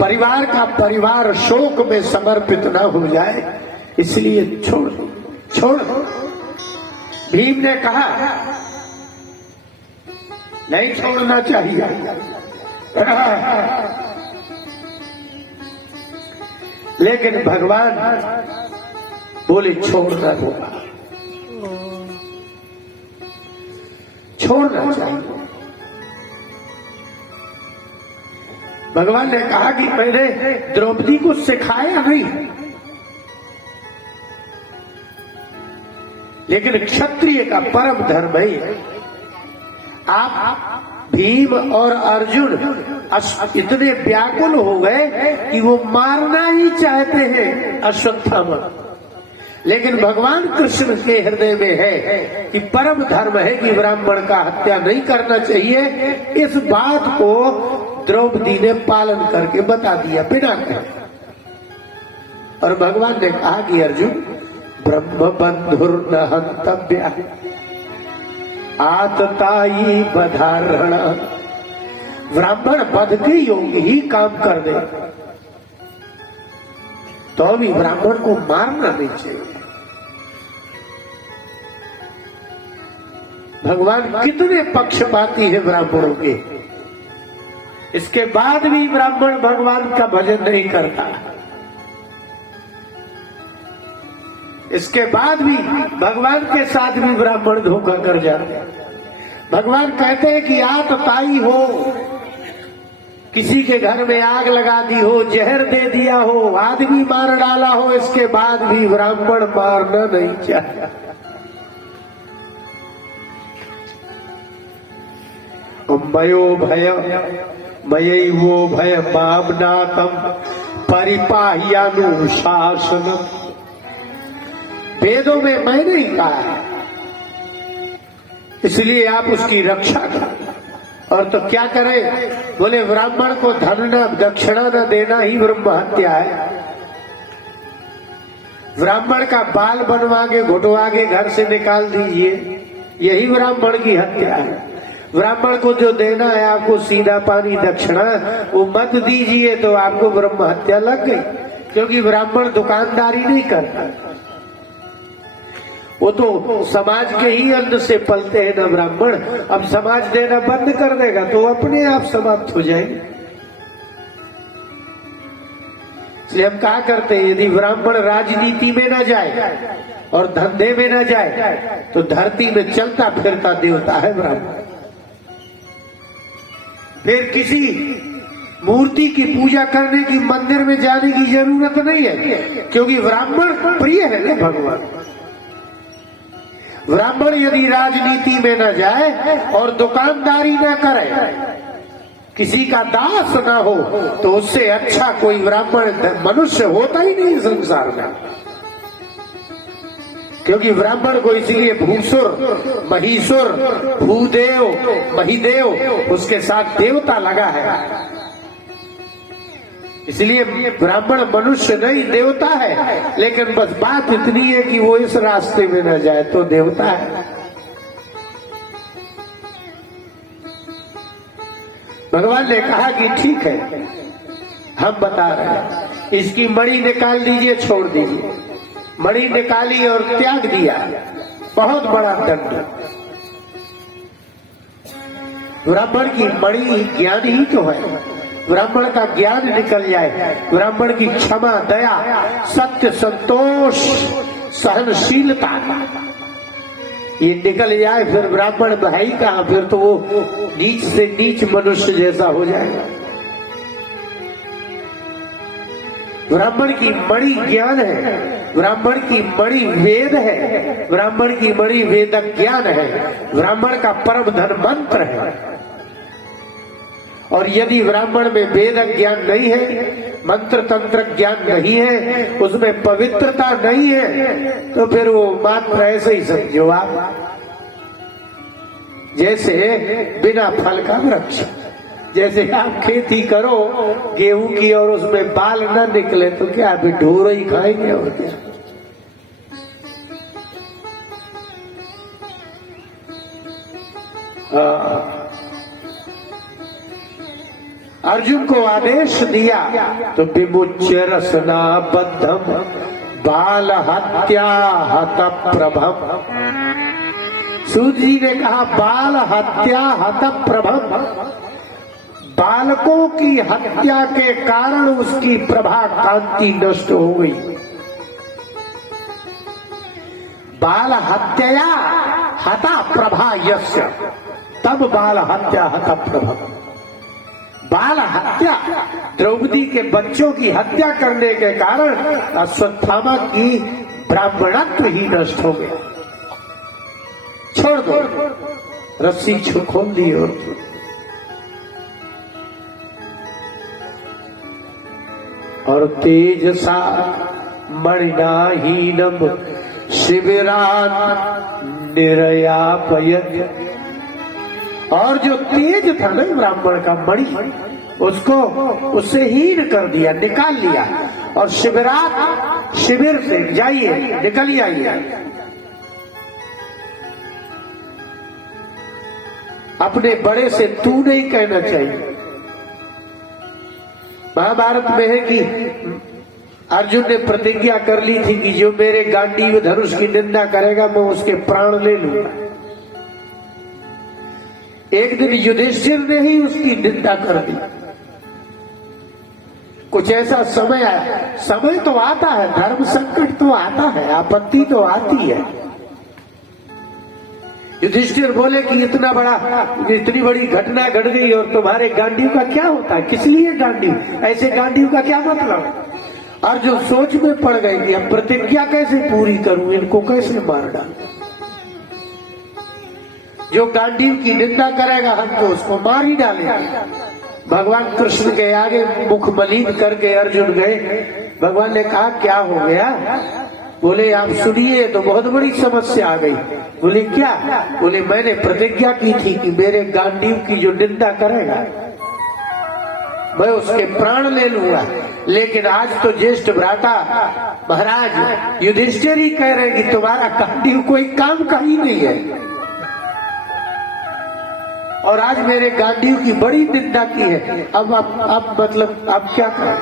परिवार का परिवार शोक में समर्पित न हो जाए, इसलिए छोड़ दो। भीम ने कहा नहीं छोड़ना चाहिए, लेकिन भगवान बोले छोड़ना होगा, छोड़ना चाहिए। भगवान ने कहा कि मैंने द्रौपदी को सिखाया नहीं, लेकिन क्षत्रिय का परम धर्म है। आप भीम और अर्जुन इतने व्याकुल हो गए कि वो मारना ही चाहते हैं अश्वत्थामा, लेकिन भगवान कृष्ण के हृदय में है कि परम धर्म है कि ब्राह्मण का हत्या नहीं करना चाहिए। इस बात को द्रौपदी ने पालन करके बता दिया बिना कहे। और भगवान ने कहा कि अर्जुन, ब्रह्म बंधुर न हंतव्य आतताई बधारण, ब्राह्मण वध के योग ही काम कर दे तो भी ब्राह्मण को मारना नहीं चाहिए। भगवान कितने पक्षपाती है ब्राह्मणों के, इसके बाद भी ब्राह्मण भगवान का भजन नहीं करता, इसके बाद भी भगवान के साथ भी ब्राह्मण धोखा कर जाते हैं। भगवान कहते हैं कि आतताई हो, किसी के घर में आग लगा दी हो, जहर दे दिया हो, आदमी मार डाला हो, इसके बाद भी ब्राह्मण मारना नहीं चाहिए। मयो भय मयैवो भय मामनातम परिपाह्यानुशासनम, वेदों में मैं नहीं कहा है, इसलिए आप उसकी रक्षा करें। और तो क्या करें? बोले ब्राह्मण को धन न दक्षिणा न देना ही ब्रह्म हत्या है। ब्राह्मण का बाल बनवा के घुटवा के घर से निकाल दीजिए, यही ब्राह्मण की हत्या है। ब्राह्मण को जो देना है आपको सीधा पानी दक्षिणा, वो मत दीजिए तो आपको ब्रह्म हत्या लग गई, क्योंकि ब्राह्मण दुकानदारी नहीं करता, वो तो समाज के ही अन्न से पलते हैं ना ब्राह्मण। अब समाज देना बंद कर देगा तो अपने आप समाप्त हो जाएंगे। इसलिए हम कहा करते हैं, यदि ब्राह्मण राजनीति में न जाए और धंधे में न जाए तो धरती में चलता फिरता देवता है ब्राह्मण। फिर किसी मूर्ति की पूजा करने की, मंदिर में जाने की जरूरत नहीं है, क्योंकि ब्राह्मण प्रिय है ना भगवान। ब्राह्मण यदि राजनीति में न जाए और दुकानदारी न करे, किसी का दास न हो, तो उससे अच्छा कोई ब्राह्मण मनुष्य होता ही नहीं संसार में। क्योंकि ब्राह्मण को इसलिए भूसुर, महीसुर, भूदेव, महिदेव उसके साथ देवता लगा है, इसलिए ब्राह्मण मनुष्य नहीं देवता है। लेकिन बस बात इतनी है कि वो इस रास्ते में न जाए तो देवता है। भगवान ने कहा कि ठीक है, हम बता रहे हैं, इसकी मणि निकाल दीजिए, छोड़ दीजिए। मणि निकाली और त्याग दिया, बहुत बड़ा दंड। ब्राह्मण की मणि ज्ञान ही तो है, ब्राह्मण का ज्ञान निकल जाए, ब्राह्मण की क्षमा, दया, सत्य, संतोष, सहनशीलता ये निकल जाए, फिर ब्राह्मण भाई कहाँ, फिर तो वो नीच से नीच मनुष्य जैसा हो जाएगा। ब्राह्मण की मणि ज्ञान है, ब्राह्मण की मणि वेद है, ब्राह्मण की मणि वेद ज्ञान है, ब्राह्मण का परम धन मंत्र है। और यदि ब्राह्मण में वेद ज्ञान नहीं है, मंत्र तंत्र ज्ञान नहीं है, उसमें पवित्रता नहीं है, तो फिर वो मात्र ऐसे ही समझो आप, जैसे बिना फल का वृक्ष। जैसे आप खेती करो गेहूं की और उसमें बाल न निकले तो क्या अभी ढोर ही खाएंगे और क्या। अर्जुन को आदेश दिया तो विमुच्य रसना बद्धम बाल हत्या हत प्रभम। सूत जी ने कहा बाल हत्या हत प्रभम, बालकों की हत्या के कारण उसकी प्रभा कांति नष्ट हो गई। बाल हत्या हता प्रभा यस्य, तब बाल हत्या हत प्रभम। बाल हत्या, द्रौपदी के बच्चों की हत्या करने के कारण अश्वत्थामा की ब्राह्मणत्व ही नष्ट हो गया। छोड़ दो, रस्सी खोल दी और तेजसा मणिनाहीनम शिबिरात निर्यापयत, और जो तेज था ना ब्राह्मण का मणि, उसको उससे हीन कर दिया, निकाल लिया, और शिबिरात, शिविर से जाइए, निकल आइए। अपने बड़े से तू नहीं कहना चाहिए। महाभारत में है कि अर्जुन ने प्रतिज्ञा कर ली थी कि जो मेरे गांडीव धनुष की निंदा करेगा मैं उसके प्राण ले लूंगा। एक दिन युधिष्ठिर ने ही उसकी निंदा कर दी। कुछ ऐसा समय आया, समय तो आता है, धर्म संकट तो आता है, आपत्ति तो आती है। युधिष्ठिर बोले कि इतना बड़ा, इतनी बड़ी घटना घट गई और तुम्हारे गांडीव का क्या होता है, किस लिए गांडीव, ऐसे गांडीव का क्या मतलब। और जो सोच में पड़ गई कि अब प्रतिज्ञा कैसे पूरी करूं, इनको कैसे मार डालूं, जो गांडीव की निंदा करेगा हम तो उसको मार ही डालेंगे। भगवान कृष्ण के आगे मुख मलिन करके अर्जुन गए। भगवान ने कहा क्या हो गया। बोले आप सुनिए, तो बहुत बड़ी समस्या आ गई। बोले क्या। बोले मैंने प्रतिज्ञा की थी कि मेरे गांडीव की जो निंदा करेगा मैं उसके प्राण ले लूंगा, लेकिन आज तो ज्येष्ठ भ्राता महाराज युधिष्ठिर ही कह रहे कि तुम्हारा गांडीव कोई काम का ही नहीं है, और आज मेरे गांडीव की बड़ी निंदा की है। अब आप मतलब आप क्या करें,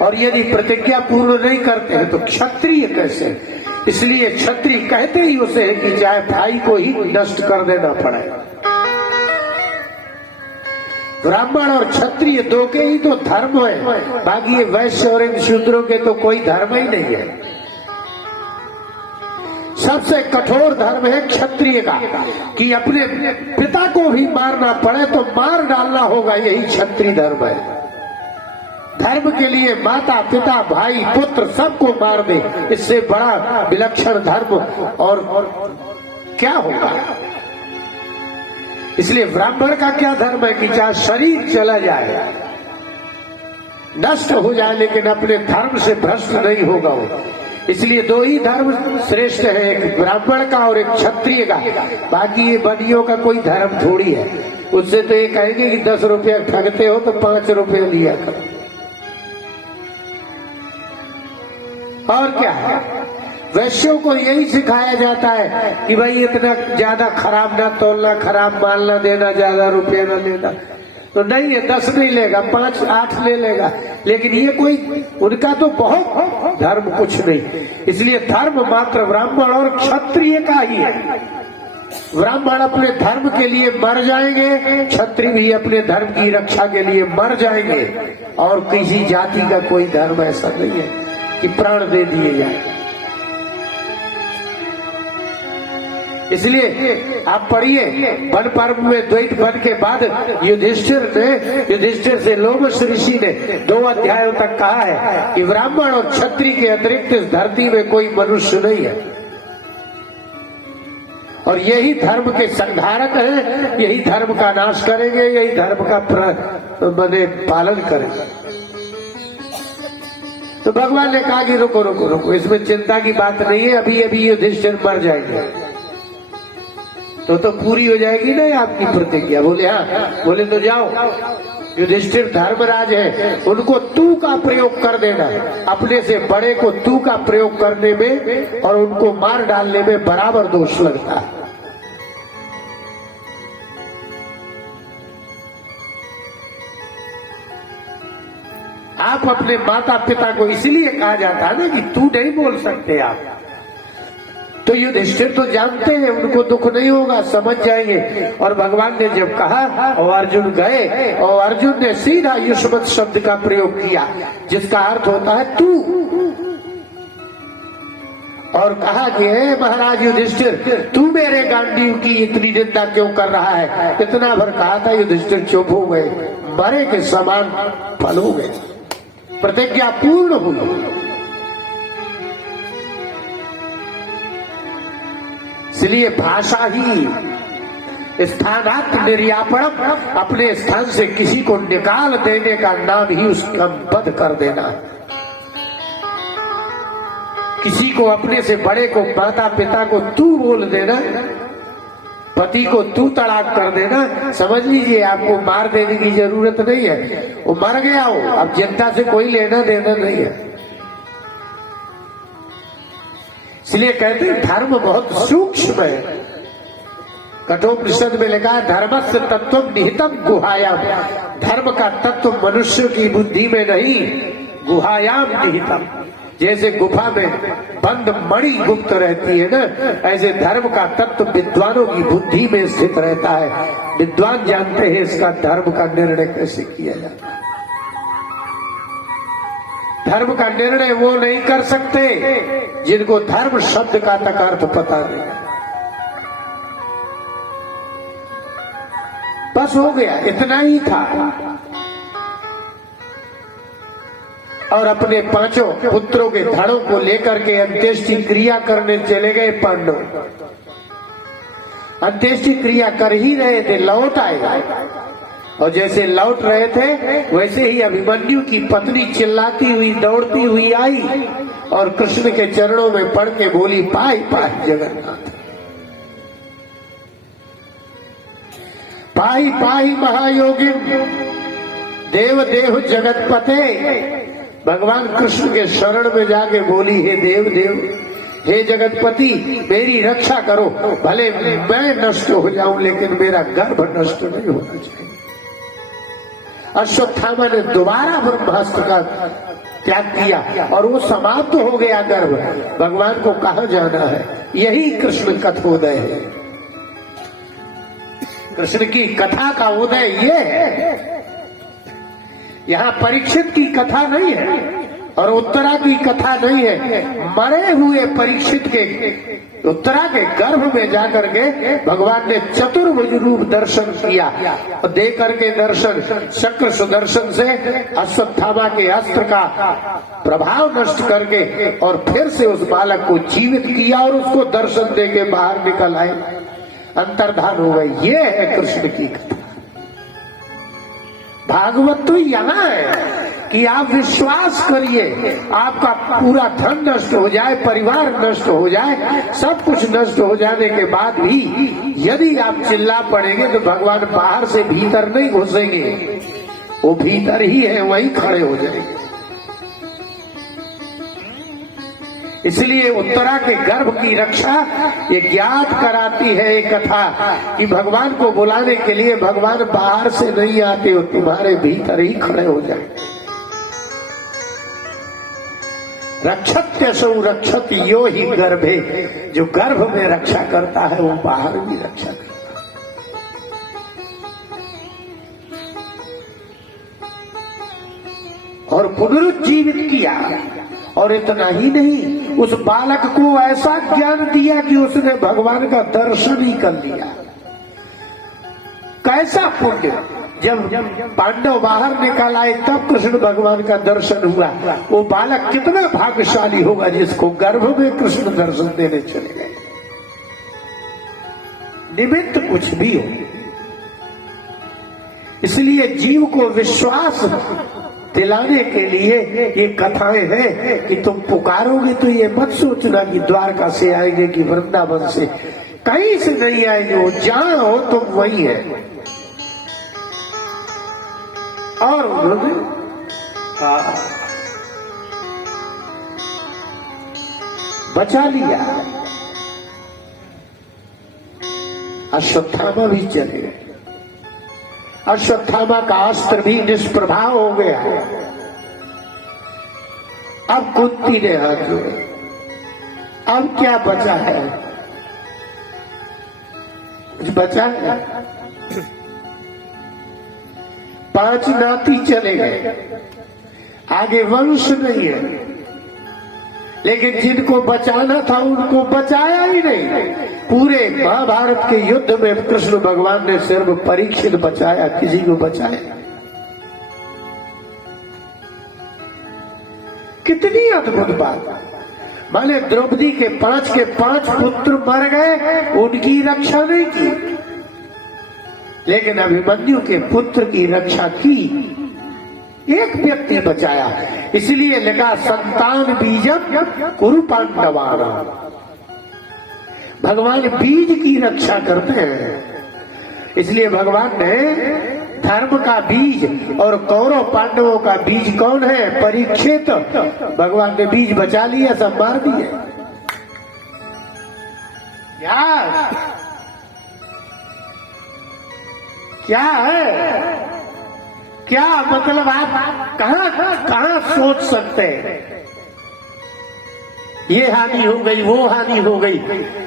और यदि प्रतिज्ञा पूर्ण नहीं करते हैं तो क्षत्रिय कैसे। इसलिए क्षत्रिय कहते ही उसे है कि चाहे भाई को ही नष्ट कर देना पड़े। ब्राह्मण और क्षत्रिय दो के ही तो धर्म है, बाकी ये वैश्य और इन शूद्रों के तो कोई धर्म ही नहीं है। सबसे कठोर धर्म है क्षत्रिय का, कि अपने पिता को भी मारना पड़े तो मार डालना होगा, यही क्षत्रिय धर्म है। धर्म के लिए माता पिता भाई पुत्र सबको मार दे, इससे बड़ा विलक्षण धर्म और क्या होगा। इसलिए ब्राह्मण का क्या धर्म है कि चाहे शरीर चला जाए, नष्ट हो जाए, लेकिन अपने धर्म से भ्रष्ट नहीं होगा वो। इसलिए दो ही धर्म श्रेष्ठ है, एक ब्राह्मण का और एक क्षत्रिय का। बाकी ये बनियों का कोई धर्म थोड़ी है। उससे तो ये कहेंगे कि 10 रुपया ठगते हो तो 5 रुपया लिया करो, और क्या है। वैश्यों को यही सिखाया जाता है कि भाई इतना ज्यादा खराब ना तोलना, खराब माल ना देना, ज्यादा रुपये ना लेना। तो नहीं है, 10 नहीं लेगा, 5 8 ले लेगा, लेकिन ये कोई उनका तो बहुत धर्म कुछ नहीं। इसलिए धर्म मात्र ब्राह्मण और क्षत्रिय का ही है। ब्राह्मण अपने धर्म के लिए मर जाएंगे, क्षत्रिय भी अपने धर्म की रक्षा के लिए मर जाएंगे, और किसी जाति का कोई धर्म ऐसा नहीं है कि प्राण दे दिए जाए। इसलिए आप पढ़िए, वन पर्व में द्वैत वन के बाद युधिष्ठिर से लोमश ऋषि ने 2 अध्यायों तक कहा है कि ब्राह्मण और क्षत्रिय के अतिरिक्त इस धरती में कोई मनुष्य नहीं है, और यही धर्म के संधारक हैं, यही धर्म का नाश करेंगे, यही धर्म का पालन करेंगे। तो भगवान ने कहा कि रुको रुको रुको, इसमें चिंता की बात नहीं है, अभी अभी युधिष्ठिर मर जाएंगे तो पूरी हो जाएगी ना आपकी प्रतिज्ञा। बोले हाँ। बोले तो जाओ, युधिष्ठिर धर्मराज है, उनको तू का प्रयोग कर देना, अपने से बड़े को तू का प्रयोग करने में और उनको मार डालने में बराबर दोष लगता है। आप अपने माता पिता को इसलिए कहा जाता है ना कि तू नहीं बोल सकते आप, तो युधिष्ठिर तो जानते हैं उनको दुख नहीं होगा, समझ जाएंगे। और भगवान ने जब कहा और अर्जुन गए, और अर्जुन ने सीधा युष्मत् शब्द का प्रयोग किया, जिसका अर्थ होता है तू। और कहा कि हे महाराज युधिष्ठिर, तू मेरे गांडीव की इतनी निंदा क्यों कर रहा है? इतना भर कहा था, युधिष्ठिर चुप हो गए, मरे के समान फल हो गए, प्रतिज्ञा पूर्ण हुई। इसलिए भाषा ही स्थानांत निर्यापणम, अपने स्थान से किसी को निकाल देने का नाम ही उसका वध कर देना। किसी को, अपने से बड़े को, माता पिता को तू बोल देना, पति को तू तड़ाक कर देना, समझ लीजिए आपको मार देने की जरूरत नहीं है, वो मर गया हो, अब जनता से कोई लेना देना नहीं है। इसलिए कहते हैं धर्म बहुत सूक्ष्म है। कठोपनिषद में लिखा है धर्मस्य तत्व निहितम गुहायाम, धर्म का तत्व मनुष्य की बुद्धि में नहीं, गुहायाम निहितम। जैसे गुफा में बंद मणि गुप्त रहती है ना, ऐसे धर्म का तत्व विद्वानों की बुद्धि में स्थित रहता है। विद्वान जानते हैं इसका धर्म का निर्णय कैसे किया जाता है। धर्म का निर्णय वो नहीं कर सकते जिनको धर्म शब्द का तक अर्थ पता नहीं। बस हो गया, इतना ही था। और अपने पांचों पुत्रों के धड़ों को लेकर के अंत्येष्टि क्रिया करने चले गए पांडव। अंत्येष्टि क्रिया कर ही रहे थे, लौट आए, और जैसे लौट रहे थे वैसे ही अभिमन्यु की पत्नी चिल्लाती हुई दौड़ती हुई आई और कृष्ण के चरणों में पड़ के बोली, पाई पाई जगन्नाथ, पाई पाई महायोगिन, देव देव जगतपते। भगवान कृष्ण के शरण में जाके बोली, हे देव देव, हे जगतपति, मेरी रक्षा करो, भले मैं नष्ट हो जाऊं लेकिन मेरा गर्भ नष्ट नहीं होना चाहिए। अश्वत्थामा ने दोबारा ब्रह्मास्त्र का त्याग किया और वो समाप्त हो गया गर्भ। भगवान को कहाँ जाना है? यही कृष्ण कथोदय है। कृष्ण की कथा का उदय ये है। यहाँ परीक्षित की कथा नहीं है और उत्तरा की कथा नहीं है। मरे हुए परीक्षित के उत्तरा के गर्भ में जाकर के भगवान ने चतुर्भुज रूप दर्शन किया और दे करके दर्शन चक्र सुदर्शन से अश्वत्थामा के अस्त्र का प्रभाव नष्ट करके और फिर से उस बालक को जीवित किया और उसको दर्शन दे के बाहर निकल आए, अंतर्धान हो गए। ये है कृष्ण की कथा। भागवत तो यहाँ है कि आप विश्वास करिए, आपका पूरा धन नष्ट हो जाए, परिवार नष्ट हो जाए, सब कुछ नष्ट हो जाने के बाद भी यदि आप चिल्ला पड़ेंगे तो भगवान बाहर से भीतर नहीं घुसेंगे, वो भीतर ही है, वहीं खड़े हो जाएंगे। इसलिए उत्तरा के गर्भ की रक्षा ये ज्ञात कराती है एक कथा कि भगवान को बुलाने के लिए भगवान बाहर से नहीं आते, वो तुम्हारे भीतर ही खड़े हो जाए। रक्षत्यसौ रक्षत यो ही गर्भे, जो गर्भ में रक्षा करता है वो बाहर भी रक्षा करता है। और पुनरुज्जीवित किया। और इतना ही नहीं, उस बालक को ऐसा ज्ञान दिया कि उसने भगवान का दर्शन ही कर लिया। कैसा पुण्य! जब पांडव बाहर निकल आए तब कृष्ण भगवान का दर्शन हुआ। वो बालक कितना भाग्यशाली होगा जिसको गर्भ में कृष्ण दर्शन देने चले गए। निमित्त कुछ भी हो, इसलिए जीव को विश्वास दिलाने के लिए ये कथाएं हैं कि तुम पुकारोगे तो ये मत सोचना कि द्वारका से आएंगे कि वृंदावन से, कहीं से नहीं आएंगे, वो जहां हो तुम वही है। और उन्होंने बचा लिया। अश्वत्थामा भी चले गए। अश्वत्थामा का अस्त्र भी निष्प्रभाव हो गया। अब कुंती ने हाथ जोड़े, अब क्या बचा है? कुछ बचा है? 5 नाती चले गए, आगे वंश नहीं है। लेकिन जिनको बचाना था उनको बचाया ही नहीं। पूरे महाभारत के युद्ध में कृष्ण भगवान ने सिर्फ परीक्षित बचाया, किसी को बचाया। कितनी अद्भुत बात। माने द्रौपदी के 5 पुत्र मर गए, उनकी रक्षा नहीं की, लेकिन अभिमन्यु के पुत्र की रक्षा की। एक व्यक्ति बचाया। इसलिए लिखा संतान बीजम कुरु पांडवानाम। भगवान बीज की रक्षा करते हैं। इसलिए भगवान ने धर्म का बीज और कौरव पांडवों का बीज कौन है? परीक्षित। भगवान ने बीज बचा लिया, सब मार दिए। क्या है? क्या मतलब? आप कहां सोच सकते हैं? ये हानि हो गई, वो हानि हो गई,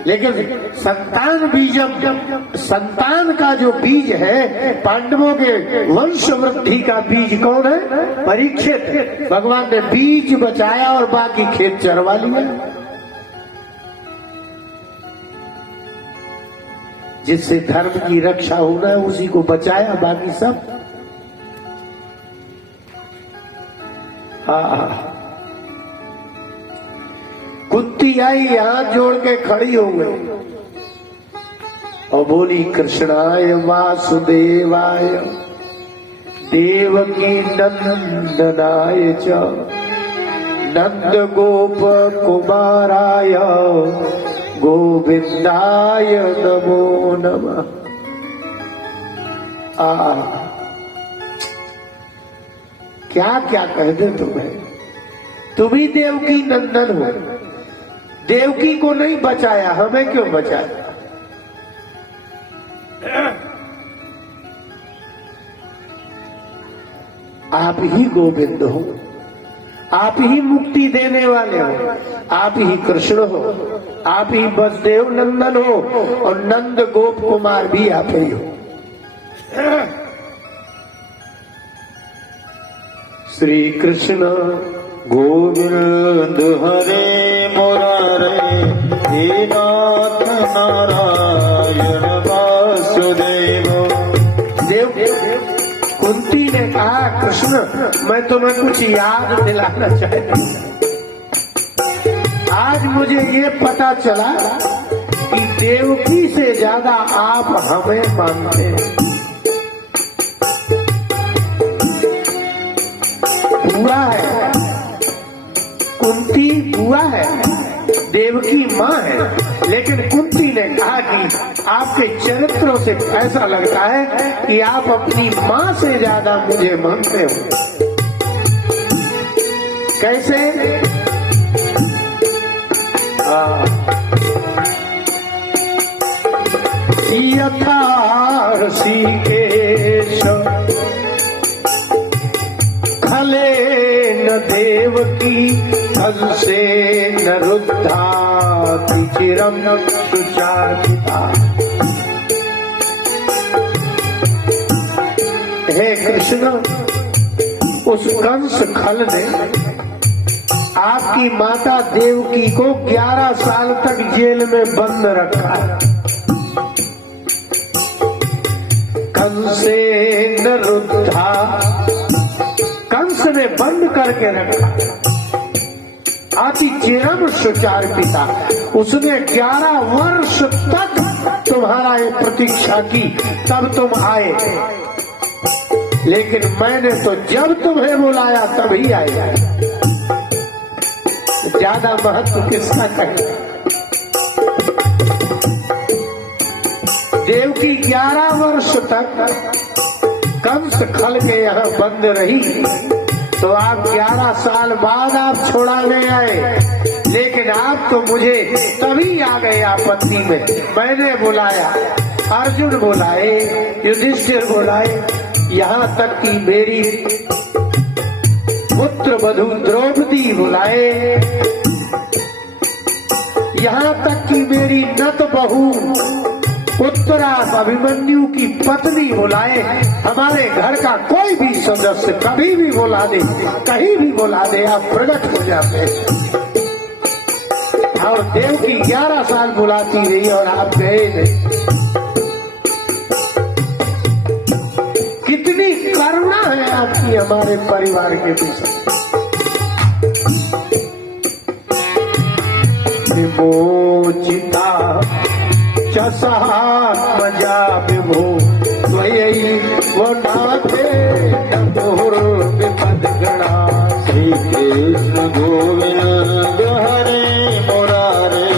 लेकिन संतान बीजम, संतान का जो बीज है, पांडवों के वंश वृद्धि का बीज कौन है? परीक्षित। भगवान ने बीज बचाया और बाकी खेत चरवा लिया। जिससे धर्म की रक्षा होना है उसी को बचाया, बाकी सब। कुंती आई, हाथ जोड़ के खड़ी हो गई और बोली कृष्णाय वासुदेवाय देवकी नंदनाय च नंद गोप कुमाराय गोविंदाय नमो नमः। क्या क्या कह दे तुम्हें? तुम ही देवकी नंदन हो। देवकी को नहीं बचाया, हमें क्यों बचाया? आप ही गोविंद हो, आप ही मुक्ति देने वाले हो, आप ही कृष्ण हो, आप ही वसुदेव नंदन हो और नंद गोप कुमार भी आप ही हो। श्री कृष्ण गोविंद हरे मुरारे हे नाथ नारायण वासुदेव। देव कुंती ने कहा कृष्ण मैं तुम्हें कुछ याद दिलाना चाहती हूँ। आज मुझे ये पता चला कि देवकी से ज्यादा आप हमें मानते हैं। बुआ है, कुंती बुआ है, देवकी माँ है, लेकिन कुंती ने कहा कि आपके चरित्रों से ऐसा लगता है कि आप अपनी माँ से ज्यादा मुझे मानते हो। कैसे? यथा ऋषिकेश खले न देवकी कंसे न रुद्धा चिरम सुचारिता। हे कृष्ण, उस कंस खल ने आपकी माता देवकी को 11 साल तक जेल में बंद रखा। कंसे न रुद्धा, कंस ने बंद करके रखा। अति चिरम सुचार पिता, उसने 11 वर्ष तक तुम्हारा ये प्रतीक्षा की, तब तुम आए। लेकिन मैंने तो जब तुम्हें बुलाया तभी आए। ज्यादा महत्व किसका कहे? देवकी 11 वर्ष तक कंस खल के यहाँ बंद रही, तो आप 11 साल बाद आप छोड़ाने आए। लेकिन आप तो मुझे तभी आ गए आपत्ति में। मैंने बुलाया, अर्जुन बुलाए, युधिष्ठिर बुलाए, यहाँ तक कि मेरी पुत्र वधू द्रौपदी बुलाए, यहाँ तक कि मेरी नत बहू उत्तरा अभिमन्यु की पत्नी बुलाए। हमारे घर का कोई भी सदस्य कभी भी बुला दे, कहीं भी बुला दे, आप प्रकट हो जाते हैं। और देव की 11 साल बुलाती रही और आप गए नहीं। कितनी करुणा है आपकी हमारे परिवार के पीछे। विमोचिता चसात्मजा विभो त्वयि वो नाथे विपदगणा। श्री कृष्ण गोविंद हरे मुरारे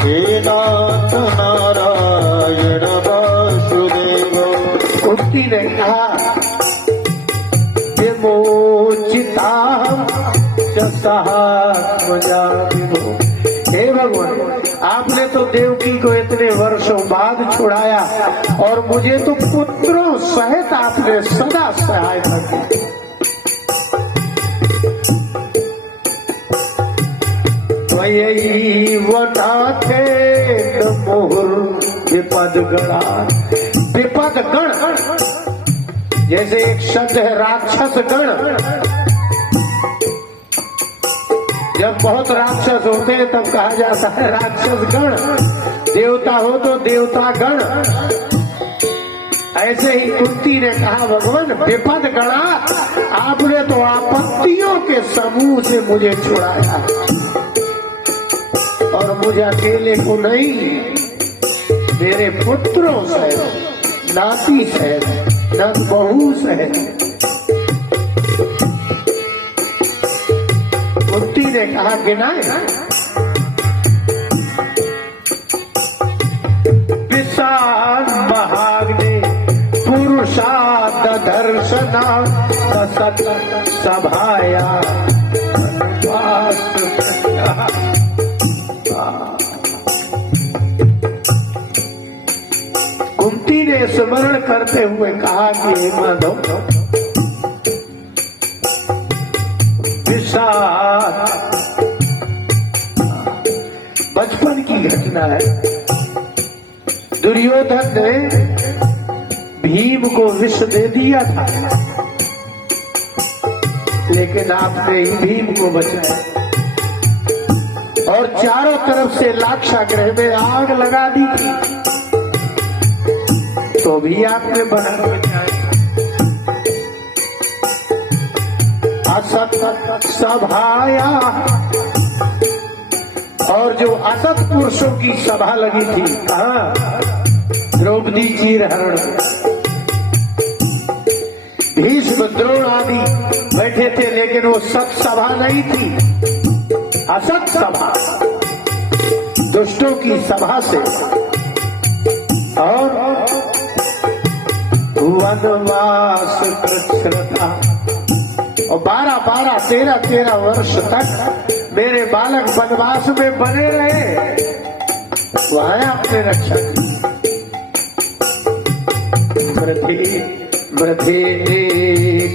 हे नाथ नारायण वासुदेव। कुंती ने कहा विमोचिता चसात्मजा विभो। हे भगवान, आपने तो देवकी को इतने वर्षों बाद छुड़ाया और मुझे तो पुत्रों सहित आपने सदा सहायता की। त्वयि वनाथे मुहुर विपद गणा। विपद गण जैसे एक शब्द है राक्षस गण। जब बहुत राक्षस होते हैं तब कहा जाता है राक्षस गण। देवता हो तो देवता गण। ऐसे ही कुंती ने कहा भगवान विपद गणा, आपने तो आपत्तियों के समूह से मुझे छुड़ाया और मुझे अकेले को नहीं, मेरे पुत्रों सहित, नाती सहित, नंद बहू सहित। कुंती ने कहा गिनाए विशाल महाग्नि पुरुषाद दर्शना सत सभाया। कुंती ने स्मरण करते हुए कहा कि हे माधव, बचपन की घटना है। दुर्योधन ने भीम को विष दे दिया था, लेकिन आपने ही भीम को बचाया और चारों तरफ से लाक्षागृह में आग लगा दी थी, तो भी आपने बना बचाया। असत सभाया, और जो असत पुरुषों की सभा लगी थी, कहा द्रौपदी चीर हरण, भीष्म द्रोण आदि बैठे थे, लेकिन वो सत सभा नहीं थी, असत सभा, दुष्टों की सभा से। और वनवास कृच्छ्रता, और 12, 13 वर्ष तक मेरे बालक वनवास में बने रहे, वहां आपने रक्षा की। मृधे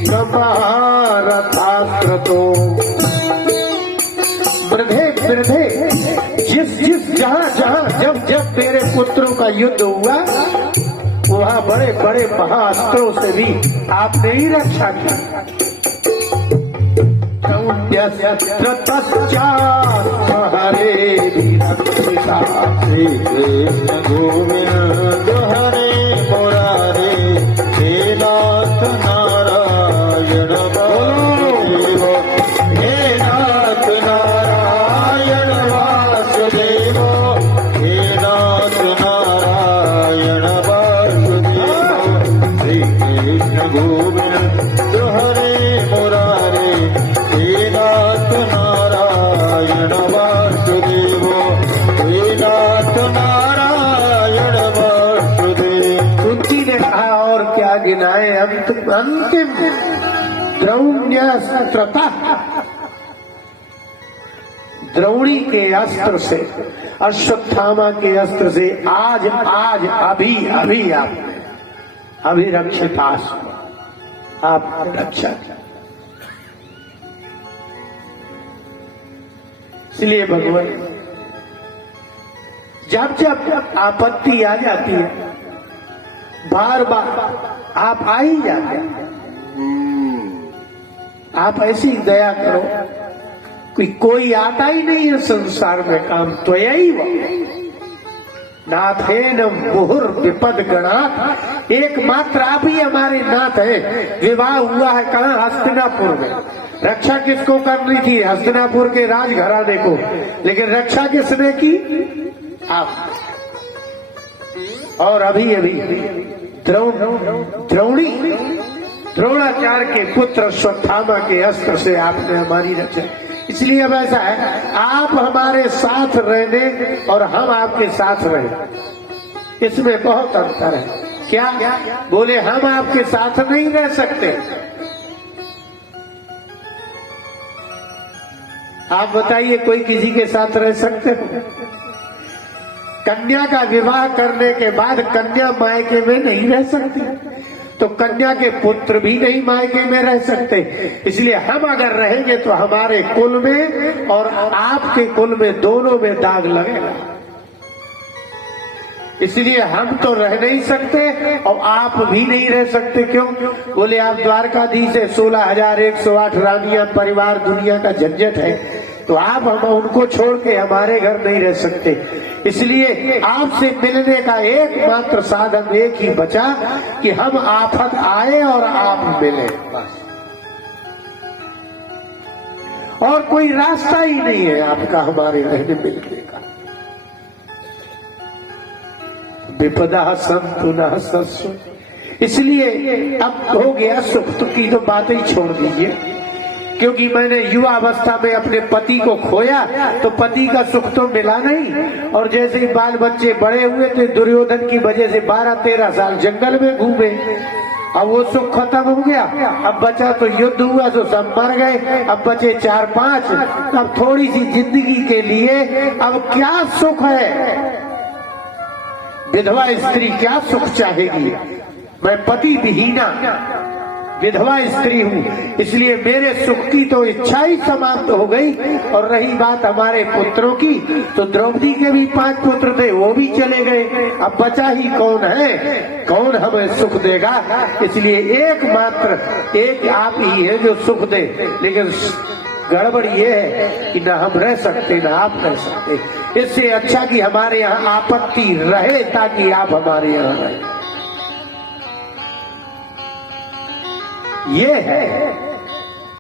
कमारथास्त्र तो मृधे जिस जहां जब मेरे पुत्रों का युद्ध हुआ, वहां बड़े बड़े महाअस्त्रों से भी आपने ही रक्षा की। हरे श्री कृष्ण गोविंद हरे मुरारे हे नाथ नारायण वासुदेव। हे नाथ नारायण वासुदेव। हे नाथ नारायण वासुदेव। श्री कृष्ण गोविंद हरे मुरारे हे नाथ नारायण वासुदेव। हे नाथ नारायण वासुदेव। कुंती ने कहा और क्या गिनाए, अंतिम द्रौण्यस्त्रता, द्रोणी के अस्त्र से, अश्वत्थामा के अस्त्र से आज अभी आपने अभिरक्षितास आप रक्षा। इसलिए भगवान जब आपत्ति आ जाती है, बार आप आ ही जाते हैं। आप ऐसी दया करो कोई आता ही नहीं है संसार में काम तो यही वो नाथेन मुहुर विपद गणात, एकमात्र आप ही हमारे नाथ है। विवाह हुआ है कहाँ? हस्तिनापुर में। रक्षा किसको करनी थी? हस्तिनापुर के राजघराने को, लेकिन रक्षा किसने की? आप। और अभी अभी द्रोणाचार्य के पुत्र अश्वत्थामा के अस्त्र से आपने हमारी रक्षा। इसलिए अब ऐसा है, आप हमारे साथ रहने और हम आपके साथ रहे, इसमें बहुत अंतर है। क्या? बोले हम आपके साथ नहीं रह सकते। आप बताइए कोई किसी के साथ रह सकते हो? कन्या का विवाह करने के बाद कन्या मायके में नहीं रह सकती, तो कन्या के पुत्र भी नहीं मायके में रह सकते। इसलिए हम अगर रहेंगे तो हमारे कुल में और आपके कुल में दोनों में दाग लगेगा। इसलिए हम तो रह नहीं सकते और आप भी नहीं रह सकते। क्यों? बोले आप द्वारकाधीश है, 16,108 रानियां, परिवार, दुनिया का झंझट है, तो आप हम उनको छोड़ के हमारे घर नहीं रह सकते। इसलिए आपसे मिलने का एकमात्र साधन एक ही बचा कि हम आफत आए और आप मिले, बस। और कोई रास्ता ही नहीं है आपका हमारे रहने मिलने का। विपदा संतु न सत्सु। इसलिए अब हो गया सुख की तो बात ही छोड़ दीजिए, क्योंकि मैंने युवा अवस्था में अपने पति को खोया तो पति का सुख तो मिला नहीं। और जैसे ही बाल बच्चे बड़े हुए थे, दुर्योधन की वजह से 12-13 साल जंगल में घूमे, अब वो सुख खत्म हो गया। अब बचा तो युद्ध हुआ तो सब मर गए, अब बचे 4-5। अब थोड़ी सी जिंदगी के लिए अब क्या सुख है? विधवा स्त्री क्या सुख चाहेगी? मैं पति विहीना विधवा स्त्री हूँ, इसलिए मेरे सुख की तो इच्छा ही समाप्त हो गई। और रही बात हमारे पुत्रों की, तो द्रौपदी के भी 5 पुत्र थे, वो भी चले गए। अब बचा ही कौन है? कौन हमें सुख देगा? इसलिए एकमात्र एक आप ही है जो सुख दे। लेकिन गड़बड़ ये है कि ना हम रह सकते ना आप रह सकते। इससे अच्छा कि हमारे यहाँ आपत्ति रहे ताकि आप हमारे यहाँ रहे। ये है